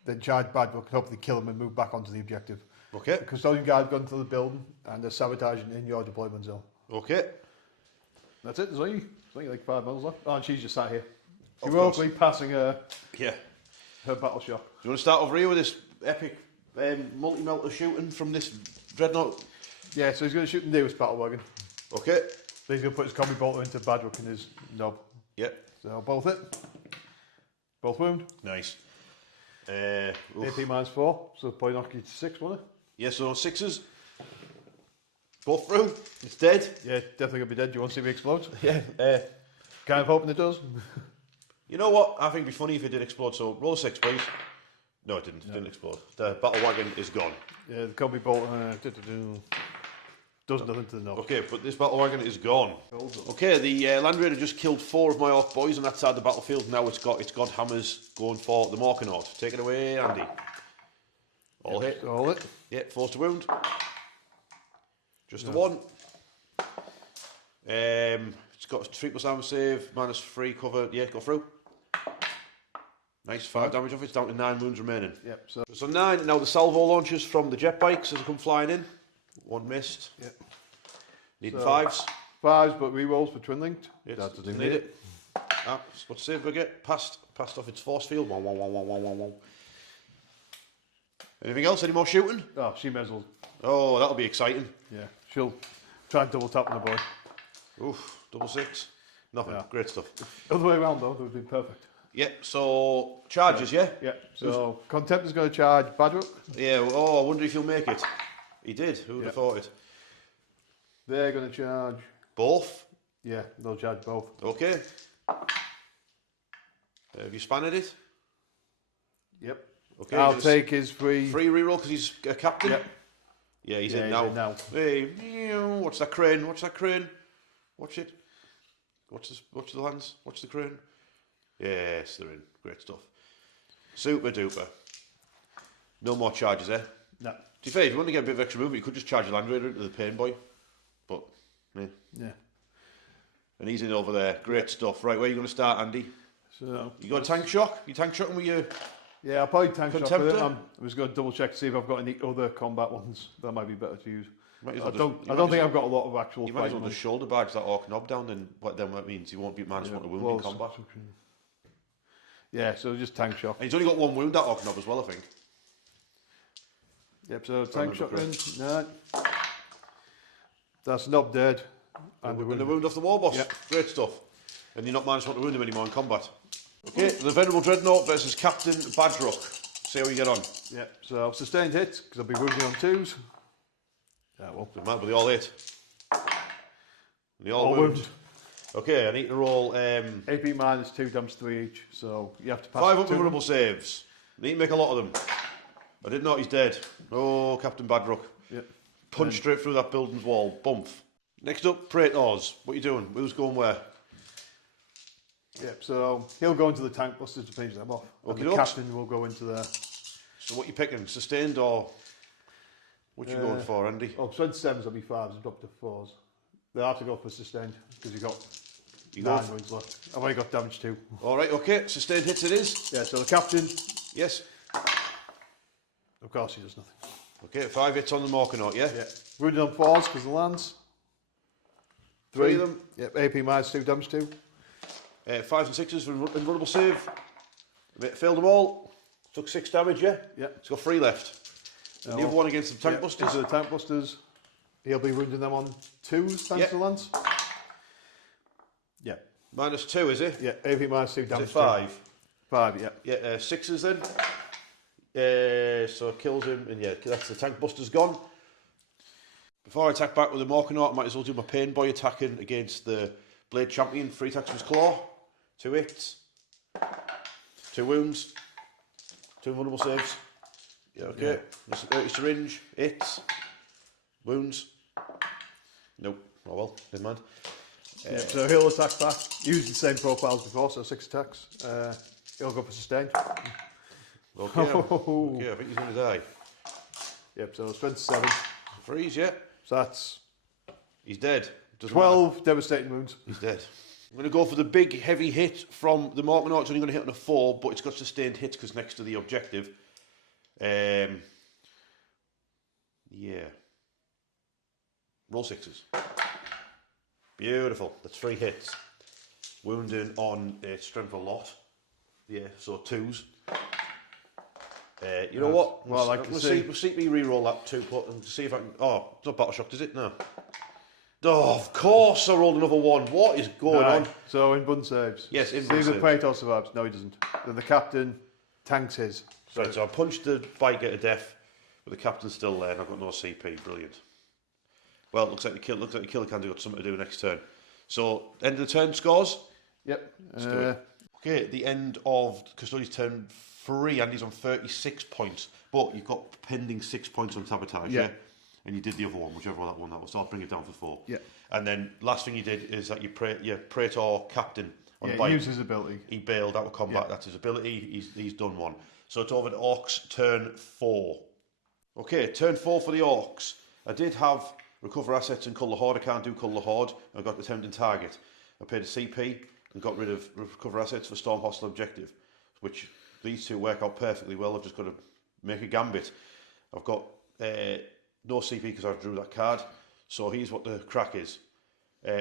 then charge Badbook and hopefully kill him and move back onto the objective. Okay. The Custodian Guard gone to the building and they're sabotaging in your deployment zone. Okay. That's it, there's only think like 5 mils left. Oh, and she's just sat here. Heroically passing her battle shock. Do you want to start over here with this epic multi-melter shooting from this dreadnought? Yeah, so he's going to shoot the newest battle wagon. Okay. So he's going to put his combi bolter into Batrep in his knob. Yep. So both hit. Both wound. Nice. AP -4, so probably knock you to 6, won't it? Yeah, so 6s. Both through. It's dead. Yeah, definitely going to be dead. Do you want to see me explode? Yeah. Kind of hoping it does. You know what? I think it'd be funny if it did explode. So roll a 6, please. No, it didn't. It didn't explode. The battle wagon is gone. Yeah, the combi bolter does nothing to the knob. Okay, but this battle wagon is gone. Okay, the Land Raider just killed 4 of my Orc boys on that side of the battlefield. Now it's got hammers going for the Morkanaut. Take it away, Andy. All hit. All it. Yeah, force to wound. Just the one. It's got a 3+ armor save, -3 cover. Yeah, go through. Nice, 5 damage off it. It's down to 9 wounds remaining. Yep. So 9. Now the salvo launches from the jet bikes as they come flying in. 1 missed. Yep. Needing 5s. 5s, but re-rolls for twin linked. That doesn't need it. What's save we get? Passed off its force field. Anything else? Any more shooting? Oh, she may as well. Oh, that'll be exciting. Yeah, she'll try and double tap on the boy. Oof, 6. Nothing. Yeah. Great stuff. Other way around though, that would be perfect. Yeah, so charges, yeah? Yeah, so Contempt is going to charge Batrep. Yeah, I wonder if he'll make it. He did, who would have thought it? They're going to charge. Both? Yeah, they'll charge both. Okay. Have you spanned it? Yep. Okay. I'll take his free reroll because he's a captain? Yep. Yeah, he's in now. Hey, watch that crane, watch that crane. Watch it. Watch the lands, watch the crane. Yes, they're in. Great stuff. Super duper. No more charges, eh? No. To be fair, if you want to get a bit of extra movement, you could just charge a Land Raider into the Pain Boy. But, yeah. And he's in over there. Great stuff. Right, where are you going to start, Andy? So You got a tank shock? You tank shocking with your... Yeah, I'll probably tank shot with it. Contemptor? I was going to double check to see if I've got any other combat ones that might be better to use. Might as I well don't think I've got a lot of actual You might as well fighting just shoulder barge that Orc knob down, then what that means he won't be -1 to wound in combat. Yeah, so just tank shock. And he's only got 1 wound, that Orc knob as well, I think. Yep, so tank shock in. No. That's knob dead. And the wound off the war boss. Yep. Great stuff. And you're not -1 to wound him anymore in combat. Okay, the Venerable Dreadnought versus Captain Badrock. See how we get on. Yep, so I've sustained hit because I'll be wounding on 2s. Yeah, well. Doesn't matter, but they all hit. They all All wound. wound. Okay, I need to roll AP -2, damage 3 each. So you have to pass 5 2. unfavorable saves. I need to make a lot of them. I didn't know he's dead. Oh, Captain Badrock. Yep. Punch straight through that building's wall. Bump. Next up, Praetors. What are you doing? Who's going where? Yep, so he'll go into the tank busters to finish them off. And Okay, the captain will go into the... So what are you picking? Sustained or what you going for, Andy? Oh, 27s will be 5s and drop to 4s. They'll have to go for sustained because you've got You 9 go. wounds left. I've only got damage 2. All right, okay. Sustained hits it is. Yeah, so the captain, Yes. of course, he does nothing. Okay, 5 hits on the Morkanaut, yeah? Yeah. Wounded on 4s because of the lands. 3 of them. Yep, AP -2, damage 2. 5s and 6s for invulnerable save. Failed them all. Took 6 damage, yeah? Yeah. It's got 3 left. And the other one against the tank Yeah, busters. into the tank busters. He'll be wounding them on 2s thanks to the lands. Yeah. -2, is he? Yeah, AP -2, Is it damage 5? 5, yeah. Yeah, 6s then. So it kills him, and yeah, that's the tank buster's gone. Before I attack back with the Morkanaut, I might as well do my Pain Boy attacking against the Blade Champion. 3 attacks with his claw. 2 hits. 2 wounds. 2 invulnerable saves. Yeah, okay. Yeah. That's a 30 syringe. Hits. Wounds. Nope. Oh well, never mind. Yeah, so he'll attack back, use the same profiles before, so 6 attacks. He'll go for sustained. Okay, okay, I think he's going to die. Yep, so 27. Freeze, yeah. So that's He's dead. Doesn't 12 matter. devastating wounds. He's dead. I'm going to go for the big heavy hit from the Morkanaut. It's only going to hit on a 4, but it's got sustained hits because next to the objective. Yeah. Roll 6s. Beautiful. That's 3 hits. Wounding on its strength a lot. Yeah, so 2s. You know what? Well, I like to see. We'll see me re-roll that 2 put and see if I can. Oh, it's not battle shocked, is it? No. Oh, of course I rolled another 1. What is going on? So in bun saves. Yes, in see bun if the saves. Praetor survives. No, he doesn't. Then the captain tanks his. Right, so I punched the biker to death, but the captain's still there and I've got no CP. Brilliant. Well, it looks like the killer can's got something to do next turn. So, end of the turn scores? Yep. Let's do it. Okay, at the end of Custodes turn 3, Andy's on 36 points, but you've got pending 6 points on sabotage, yeah? And you did the other one, whichever one that was, so I'll bring it down for 4. Yeah. And then last thing you did is that your Praetor captain on he used his ability. He bailed out of combat, that's his ability, he's done one. So it's over to Orks turn 4. Okay, turn 4 for the Orks. I did have recover assets and cull the horde. I can't do cull the horde. I got the tempting target. I paid a CP and got rid of recover assets for storm hostile objective, which these two work out perfectly well. I've just got to make a gambit. I've got no CP because I drew that card. So here's what the crack is.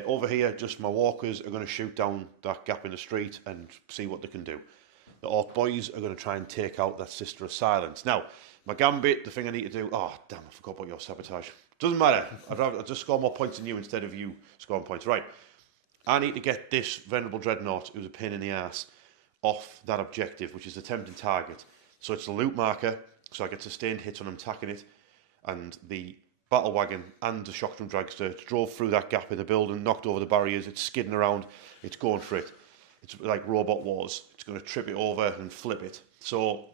Over here, just my walkers are going to shoot down that gap in the street and see what they can do. The Orc boys are going to try and take out that Sister of Silence. Now, my gambit, the thing I need to do... Oh, damn, I forgot about your sabotage. Doesn't matter. I'd just score more points than you instead of you scoring points. Right. I need to get this Venerable Dreadnought, who's a pain in the ass, off that objective, which is the tempting target. So it's the loot marker, so I get sustained hits when I'm attacking it, and the battle wagon and the shock drum dragster drove through that gap in the building, knocked over the barriers, it's skidding around, it's going for it. It's like Robot Wars. It's going to trip it over and flip it. So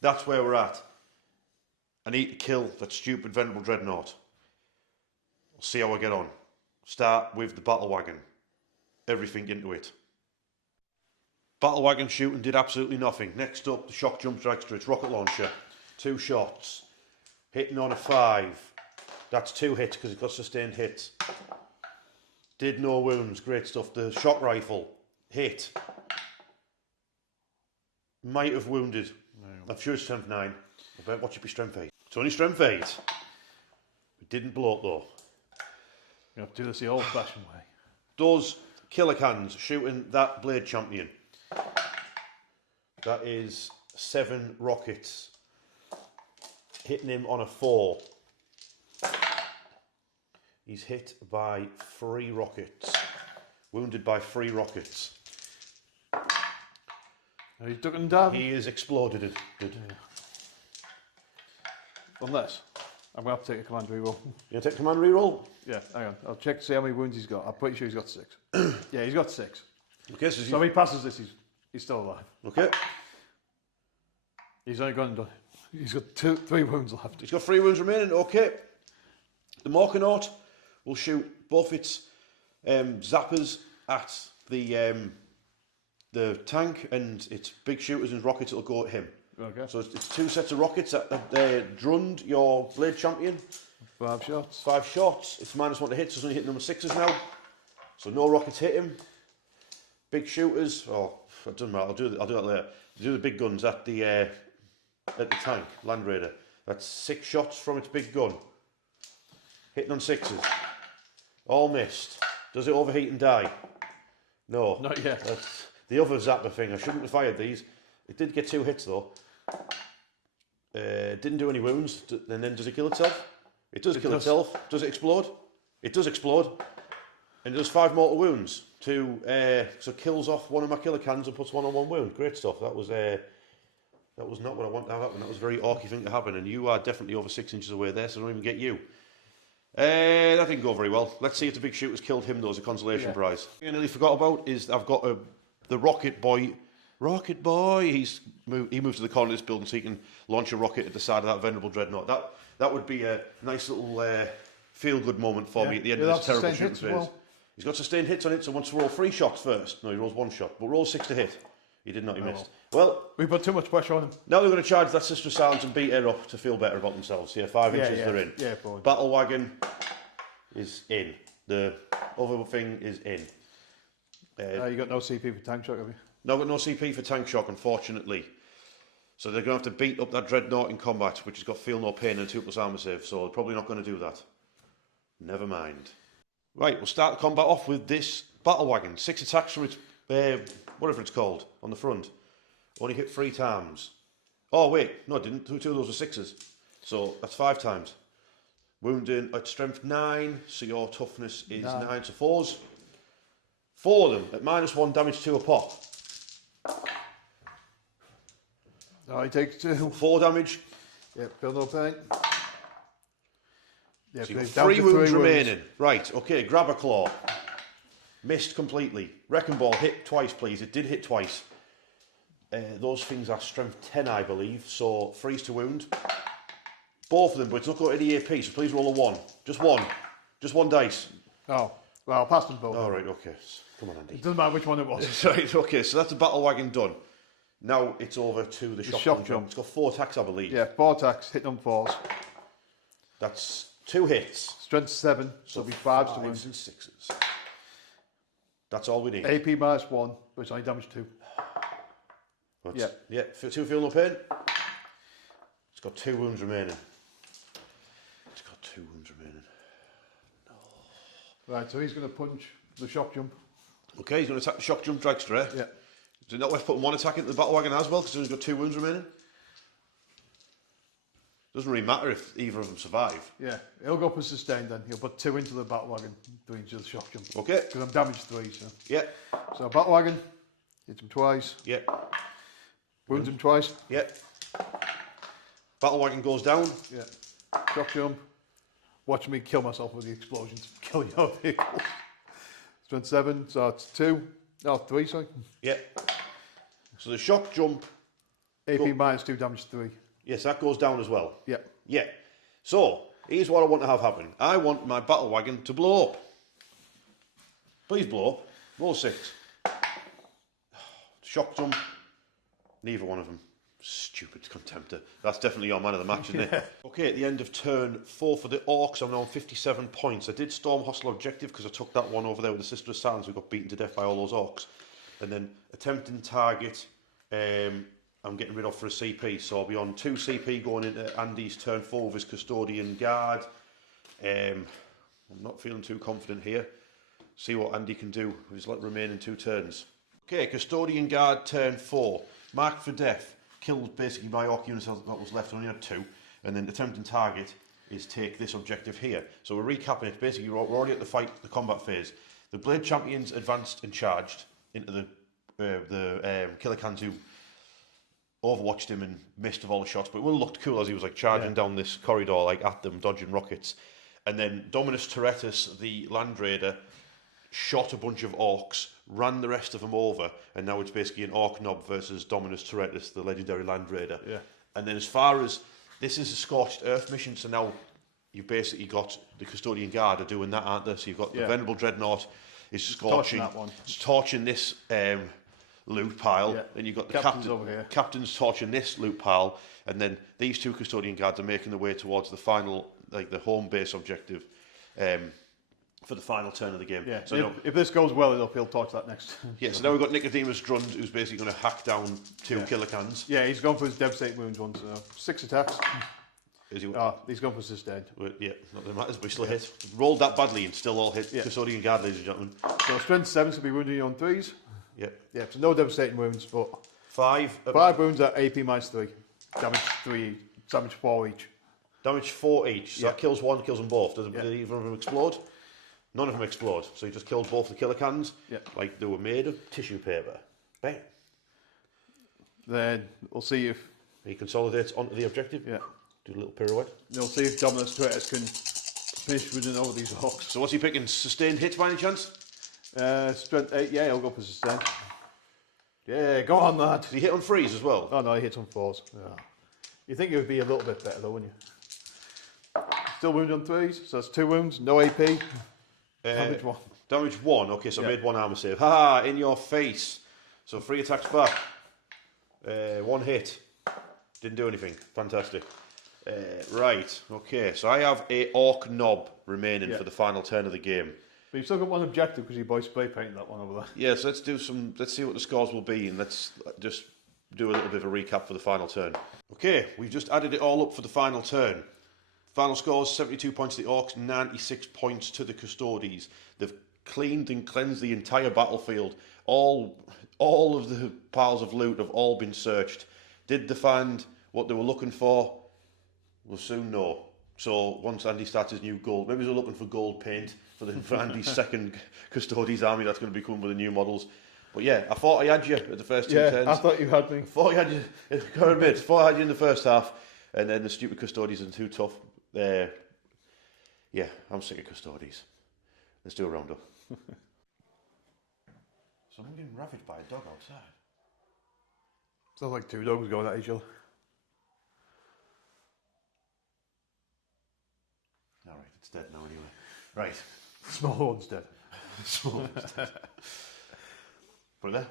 that's where we're at. I need to kill that stupid Venerable Dreadnought. We'll see how I get on. Start with the battle wagon. Everything into it. Battle wagon shooting did absolutely nothing. Next up, the shock jump dragster. It's rocket launcher. 2 shots. Hitting on a 5. That's 2 hits because it got sustained hits. Did no wounds. Great stuff. The shock rifle. Hit. Might have wounded. I'm sure it's strength 9. I bet what should be strength 8. It's only strength 8. It didn't blow up though. You have to do this the old fashioned way. Those killer cans shooting that blade champion. That is 7 rockets. Hitting him on a 4. He's hit by 3 rockets. Wounded by 3 rockets. Are you ducking down? He is exploded. Yeah. Unless I'm going to have to take a command reroll. You take command reroll? Yeah, hang on. I'll check to see how many wounds he's got. I'm pretty sure he's got 6. Yeah, he's got 6. Okay, so if he passes this, he's still alive. Okay. He's only gone. He's got 3 wounds left. He's got 3 wounds remaining. Okay. The Morkanaut will shoot both its zappers at the tank, and its big shooters and rockets will go at him. Okay. So it's 2 sets of rockets that drund your blade champion. 5 shots. 5 shots. It's -1 to hit, so it's only hitting number 6s now. So no rockets hit him. Big shooters. Oh, it doesn't matter. I'll do that later. Do the big guns at the tank, Land Raider. That's 6 shots from its big gun. Hitting on 6s. All missed. Does it overheat and die? No. Not yet. That's the other zapper thing. I shouldn't have fired these. It did get 2 hits though. Didn't do any wounds. And then does it kill itself? It does kill itself. Does it explode? It does explode. And it does 5 mortal wounds. So kills off one of my killer cans and puts 1 on 1 wound. Great stuff. That was not what I want to have happen. That was a very orky thing to happen. And you are definitely over 6 inches away there, so I don't even get you. That didn't go very well. Let's see if the big shooters killed him though as a consolation prize. What I nearly forgot about is I've got the rocket boy. Rocket boy. He moves to the corner of this building so he can launch a rocket at the side of that Venerable Dreadnought. That would be a nice little feel-good moment for me at the end of this terrible shooting phase. Well. He's got sustained hits on it, so wants to roll 3 shots first. No, he rolls 1 shot, but roll 6 to hit. He did not, he missed. Well, we put too much pressure on him. Now they're going to charge that Sister of Silence and beat her up to feel better about themselves. Yeah, 5 inches they're in. Yeah, boy. Battle wagon is in. The other thing is in. You got no CP for tank shock, have you? No, got no CP for tank shock, unfortunately. So they're going to have to beat up that Dreadnought in combat, which has got feel no pain and 2+ armor save, so they're probably not going to do that. Never mind. Right, we'll start the combat off with this battle wagon. 6 attacks from its whatever it's called, on the front. Only hit 3 times. Oh, wait, no, I didn't. 2 of those were 6s. So that's 5 times. Wounding at strength 9, so your toughness is 9, so 4s. 4 of them at -1, damage 2 a pop. No, he takes 2. 4 damage. Yep, feel no pain. Yep, So you've got 3 wounds remaining. Right, okay, grabber claw. Missed completely. Wrecking ball hit twice, please. It did hit twice. Those things are strength 10, I believe. So freeze to wound. Both of them, but it's not got any AP, so please roll a 1. Just 1. Just 1 dice. Oh, well, I'll pass them both. All right, okay. Come on, Andy. It doesn't matter which one it was. Right, okay, so that's the battle wagon done. Now it's over to the shock jump. It's got 4 attacks, I believe. Yeah, 4 attacks, hitting on 4s. That's 2 hits. Strength 7, so it'll be 5s to wound. 5s and 6s. That's all we need. AP -1, but it's only damage 2. Yeah. 2 feel no pain. It's got 2 wounds remaining. It's got 2 wounds remaining. Right, so he's going to punch the shock jump. Okay, he's going to attack the shock jump dragster. Yeah. Is it not worth putting 1 attack into the battle wagon as well, because he's got 2 wounds remaining? Doesn't really matter if either of them survive. Yeah, he'll go for sustain then. He'll put 2 into the battle wagon, 3 into the shock jump. Okay. Because I'm damaged 3, so. Yeah. So battle wagon, hits him twice. Yeah. Wounds him twice. Yeah. Battle wagon goes down. Yeah. Shock jump. Watch me kill myself with the explosions. Kill your vehicle. Strength 7, so it's 2. No, 3, sorry. Yeah. So the shock jump. AP -2, damage 3. Yes, that goes down as well. Yeah. Yeah. So, here's what I want to have happen. I want my battle wagon to blow up. Please blow up. Roll 6. Shock jump. Neither one of them. Stupid contemptor. That's definitely your man of the match, isn't it? Okay, at the end of turn 4 for the Orks, I'm now on 57 points. I did storm hostile objective because I took that one over there with the Sister of Silence. We got beaten to death by all those Orks. And then attempting target, I'm getting rid of for a CP. So I'll be on 2 CP going into Andy's turn 4 with his Custodian Guard. I'm not feeling too confident here. See what Andy can do with his remaining 2 turns. Okay, Custodian Guard turn 4. Marked for death. Killed basically by Orc units that was left, only had 2. And then attempting target is take this objective here. So we're recapping it. Basically, we're already at the combat phase. The Blade Champions advanced and charged into the Killer Cans who overwatched him and missed of all the shots, but it would have looked cool as he was like charging down this corridor, like at them, dodging rockets. And then Dominus Turretus, the Land Raider, shot a bunch of Orcs, ran the rest of them over, and now it's basically an Orc Knob versus Dominus Turretus, the legendary Land Raider. Yeah. And then as far as, this is a Scorched Earth mission, so now you've basically got the Custodian Guard are doing that, aren't they? So you've got the Venerable Dreadnought is scorching, torching this loot pile, and you've got the captains over here. Captain's torching this loot pile, and then these 2 Custodian Guards are making their way towards the final, like the home base objective. For the final turn of the game. Yeah, so if this goes well, he'll torch that next. Yeah, so now we've got Nicodemus Drund, who's basically going to hack down 2 Killer Cans. Yeah, he's gone for his Devastating Wounds one, so 6 attacks. Is he? He's gone for sustained. Yeah, not that matters, but he still hit. Rolled that badly and still all hit. Custodian Guard, ladies and gentlemen. So strength 7 should be wounding you on 3s. Yeah. Yeah, so no Devastating Wounds, but 5 wounds at AP -3. Damage 3, damage 4 each. Damage 4 each, so that kills 1, kills them both. Does either of them explode? None of them explode, so he just killed both the Killer Cans, like they were made of tissue paper. Bang. Then we'll see if he consolidates onto the objective. Yeah. Do a little pirouette. We'll see if Dominus Turretus can finish winning over these Orcs. So what's he picking? Sustained hits by any chance? Strength 8, yeah, he'll go for sustained. Yeah, go on, lad. Did he hit on 3s as well? Oh no, he hits on 4s. Yeah. You think it would be a little bit better though, wouldn't you? Still wounded on 3s, so that's 2 wounds, no AP. Damage 1. Damage 1, okay, so I made 1 armour save. Haha, in your face. So 3 attacks back. 1 hit. Didn't do anything. Fantastic. Right, okay, so I have a Orc Knob remaining for the final turn of the game. But you've still got 1 objective because you boys spray painted that one over there. Yeah, so let's see what the scores will be, and let's just do a little bit of a recap for the final turn. Okay, we've just added it all up for the final turn. Final scores, 72 points to the Orcs, 96 points to the Custodes. They've cleaned and cleansed the entire battlefield all of the piles of loot have all been searched. Did they find what they were looking for? We'll soon know. So once Andy starts his new gold, maybe they're looking for gold paint for Andy's second Custodes army that's going to be coming with the new models. But yeah, I thought I had you at the first two turns. I thought you had me. I thought I had you. Go admit, thought I had you in the first half, and then the stupid Custodes are too tough. Yeah, I'm sick of Custodes. Let's do a roundup. Someone getting ravaged by a dog outside. Sounds like two dogs going at each other. Alright, it's dead now anyway. Right. Small one's dead. Small one's dead. Put it there.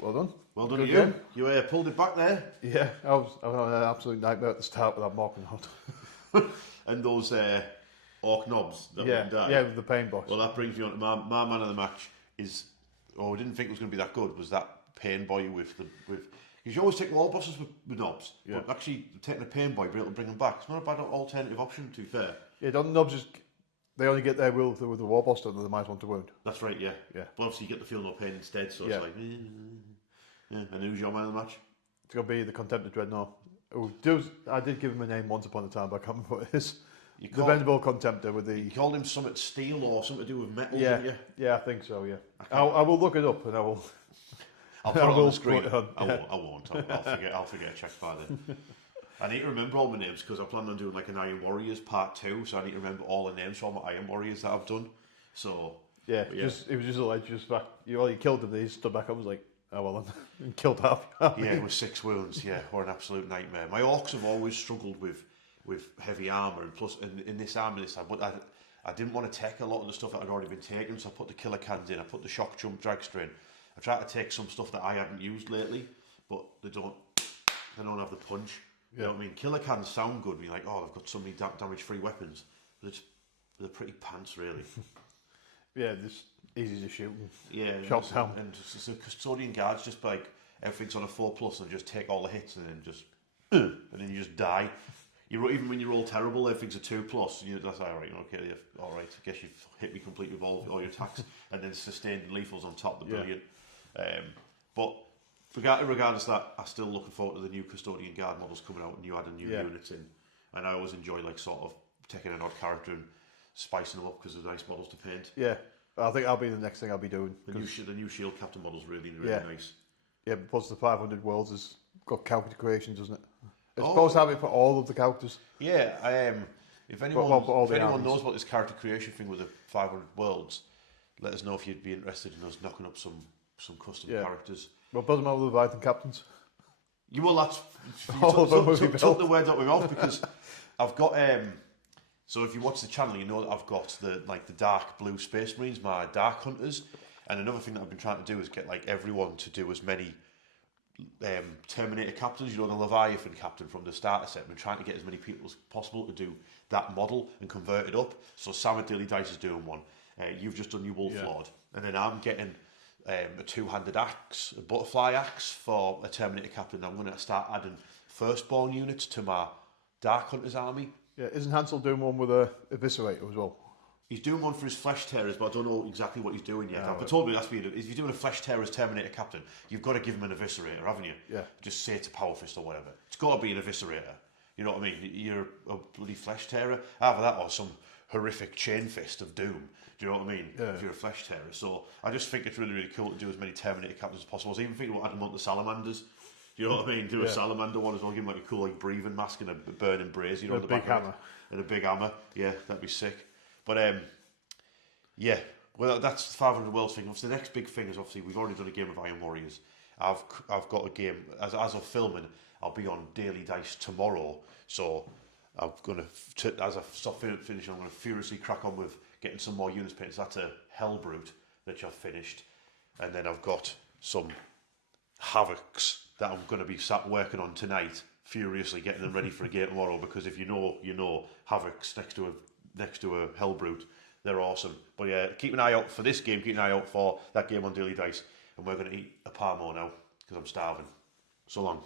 Well done. Well done Good to you. game. You pulled it back there. Yeah, I was on an absolute nightmare at the start with that marking hot. And those orc knobs that Yeah, wouldn't die. yeah, with the pain box. Well, that brings me on to my man of the match is, I didn't think it was going to be that good, was that pain boy with because you always take wall bosses with knobs, Yeah. but actually taking a pain boy, be able to bring them back, it's not a bad alternative option, to be fair. Yeah, don't knobs just, they only get their will with the war boss, don't they? They might want to wound. That's right, yeah. Yeah. But obviously you get the feel no pain instead, so Yeah. it's like, yeah. And who's your man of the match? It's going to be the Contemptor Dreadnought. I did give him a name once upon a time, but I can't remember what it is. The Bendable Contemptor with the... You called him something steel or something to do with metal, Yeah, didn't you? yeah, I think so, yeah. I will look it up and I will... I'll put it on the will screen. put it on, I yeah. won't. I'll forget to check by then. I need to remember all my names because I plan on doing like an Iron Warriors part 2, so I need to remember all the names from my Iron Warriors that I've done. So Yeah, it was just a ledge just back. You killed him, he stood back up, I was like, oh well, and killed half. yeah, with 6 wounds, yeah, or an absolute nightmare. My orcs have always struggled with heavy armour, and plus in this army this time, but I didn't want to take a lot of the stuff that had already been taken, so I put the killer cans in, I put the shock jump drag strain. I tried to take some stuff that I hadn't used lately, but they don't have the punch. You know what I mean? Killer cans sound good, being like, oh, they've got so many damage-free weapons, but they're pretty pants, really. Yeah, just easy to shoot. Yeah, Shot down. And so custodian guards just like everything's on a 4+ and just take all the hits and then just and then you just die. Even when you roll terrible, everything's a 2+. That's all right. Okay, yeah, all right. I guess you've hit me completely with all your attacks, and then sustained and lethals on top. They're brilliant. But regardless of that, I'm still looking forward to the new custodian guard models coming out and you adding new units in. And I always enjoy like sort of taking an odd character and spicing them up because they're nice models to paint. Yeah, I think that'll be the next thing I'll be doing. The new shield captain model's really nice. Yeah, but plus the 500 worlds has got character creation, doesn't it? It's supposed to have it for all of the characters. Yeah, if anyone knows about this character creation thing with the 500 worlds, let us know if you'd be interested in us knocking up some custom characters. Well, doesn't matter with the Leviathan captains. You will. That's took the words out of my mouth because I've got. So if you watch the channel, you know that I've got the dark blue Space Marines, my Dark Hunters, and another thing that I've been trying to do is get like everyone to do as many Terminator captains. You know, the Leviathan captain from the starter set. I've been trying to get as many people as possible to do that model and convert it up. So Sam at Daily Dice is doing one. You've just done your Wolf Lord, and then I'm getting a 2-handed axe, a butterfly axe for a Terminator captain. I'm going to start adding firstborn units to my Dark Hunters army. Yeah, isn't Hansel doing one with a Eviscerator as well? He's doing one for his Flesh Tearers, but I don't know exactly what he's doing yet. I've told me that's if you're doing a Flesh Tearers Terminator captain, you've got to give him an Eviscerator, haven't you? Yeah. Just say it's a Power Fist or whatever. It's got to be an Eviscerator. You know what I mean? You're a bloody Flesh Tearer. Either that or some horrific Chain Fist of Doom. Do you know what I mean? Yeah. If you're a Flesh Tearer. So I just think it's really, really cool to do as many Terminator captains as possible. I was even thinking about adding them onto Salamanders. Do you know what I mean? Do a Salamander one as well, give him like a cool breathing mask and a burning brazier. You know, a big hammer. And a big hammer. Yeah, that'd be sick. But yeah, well, that's the 500 Worlds thing. The next big thing is obviously we've already done a game of Iron Warriors. I've got a game as of filming. I'll be on Daily Dice tomorrow, so I'm gonna as I stop finishing, I'm gonna furiously crack on with getting some more units painted. So that's a Hellbrute that I've finished, and then I've got some Havocs that I'm going to be sat working on tonight, furiously getting them ready for a game tomorrow. Because if you know Havocs next to a Hellbrute, they're awesome. But yeah, keep an eye out for this game. Keep an eye out for that game on Daily Dice, and we're going to eat a Parmo now because I'm starving. So long.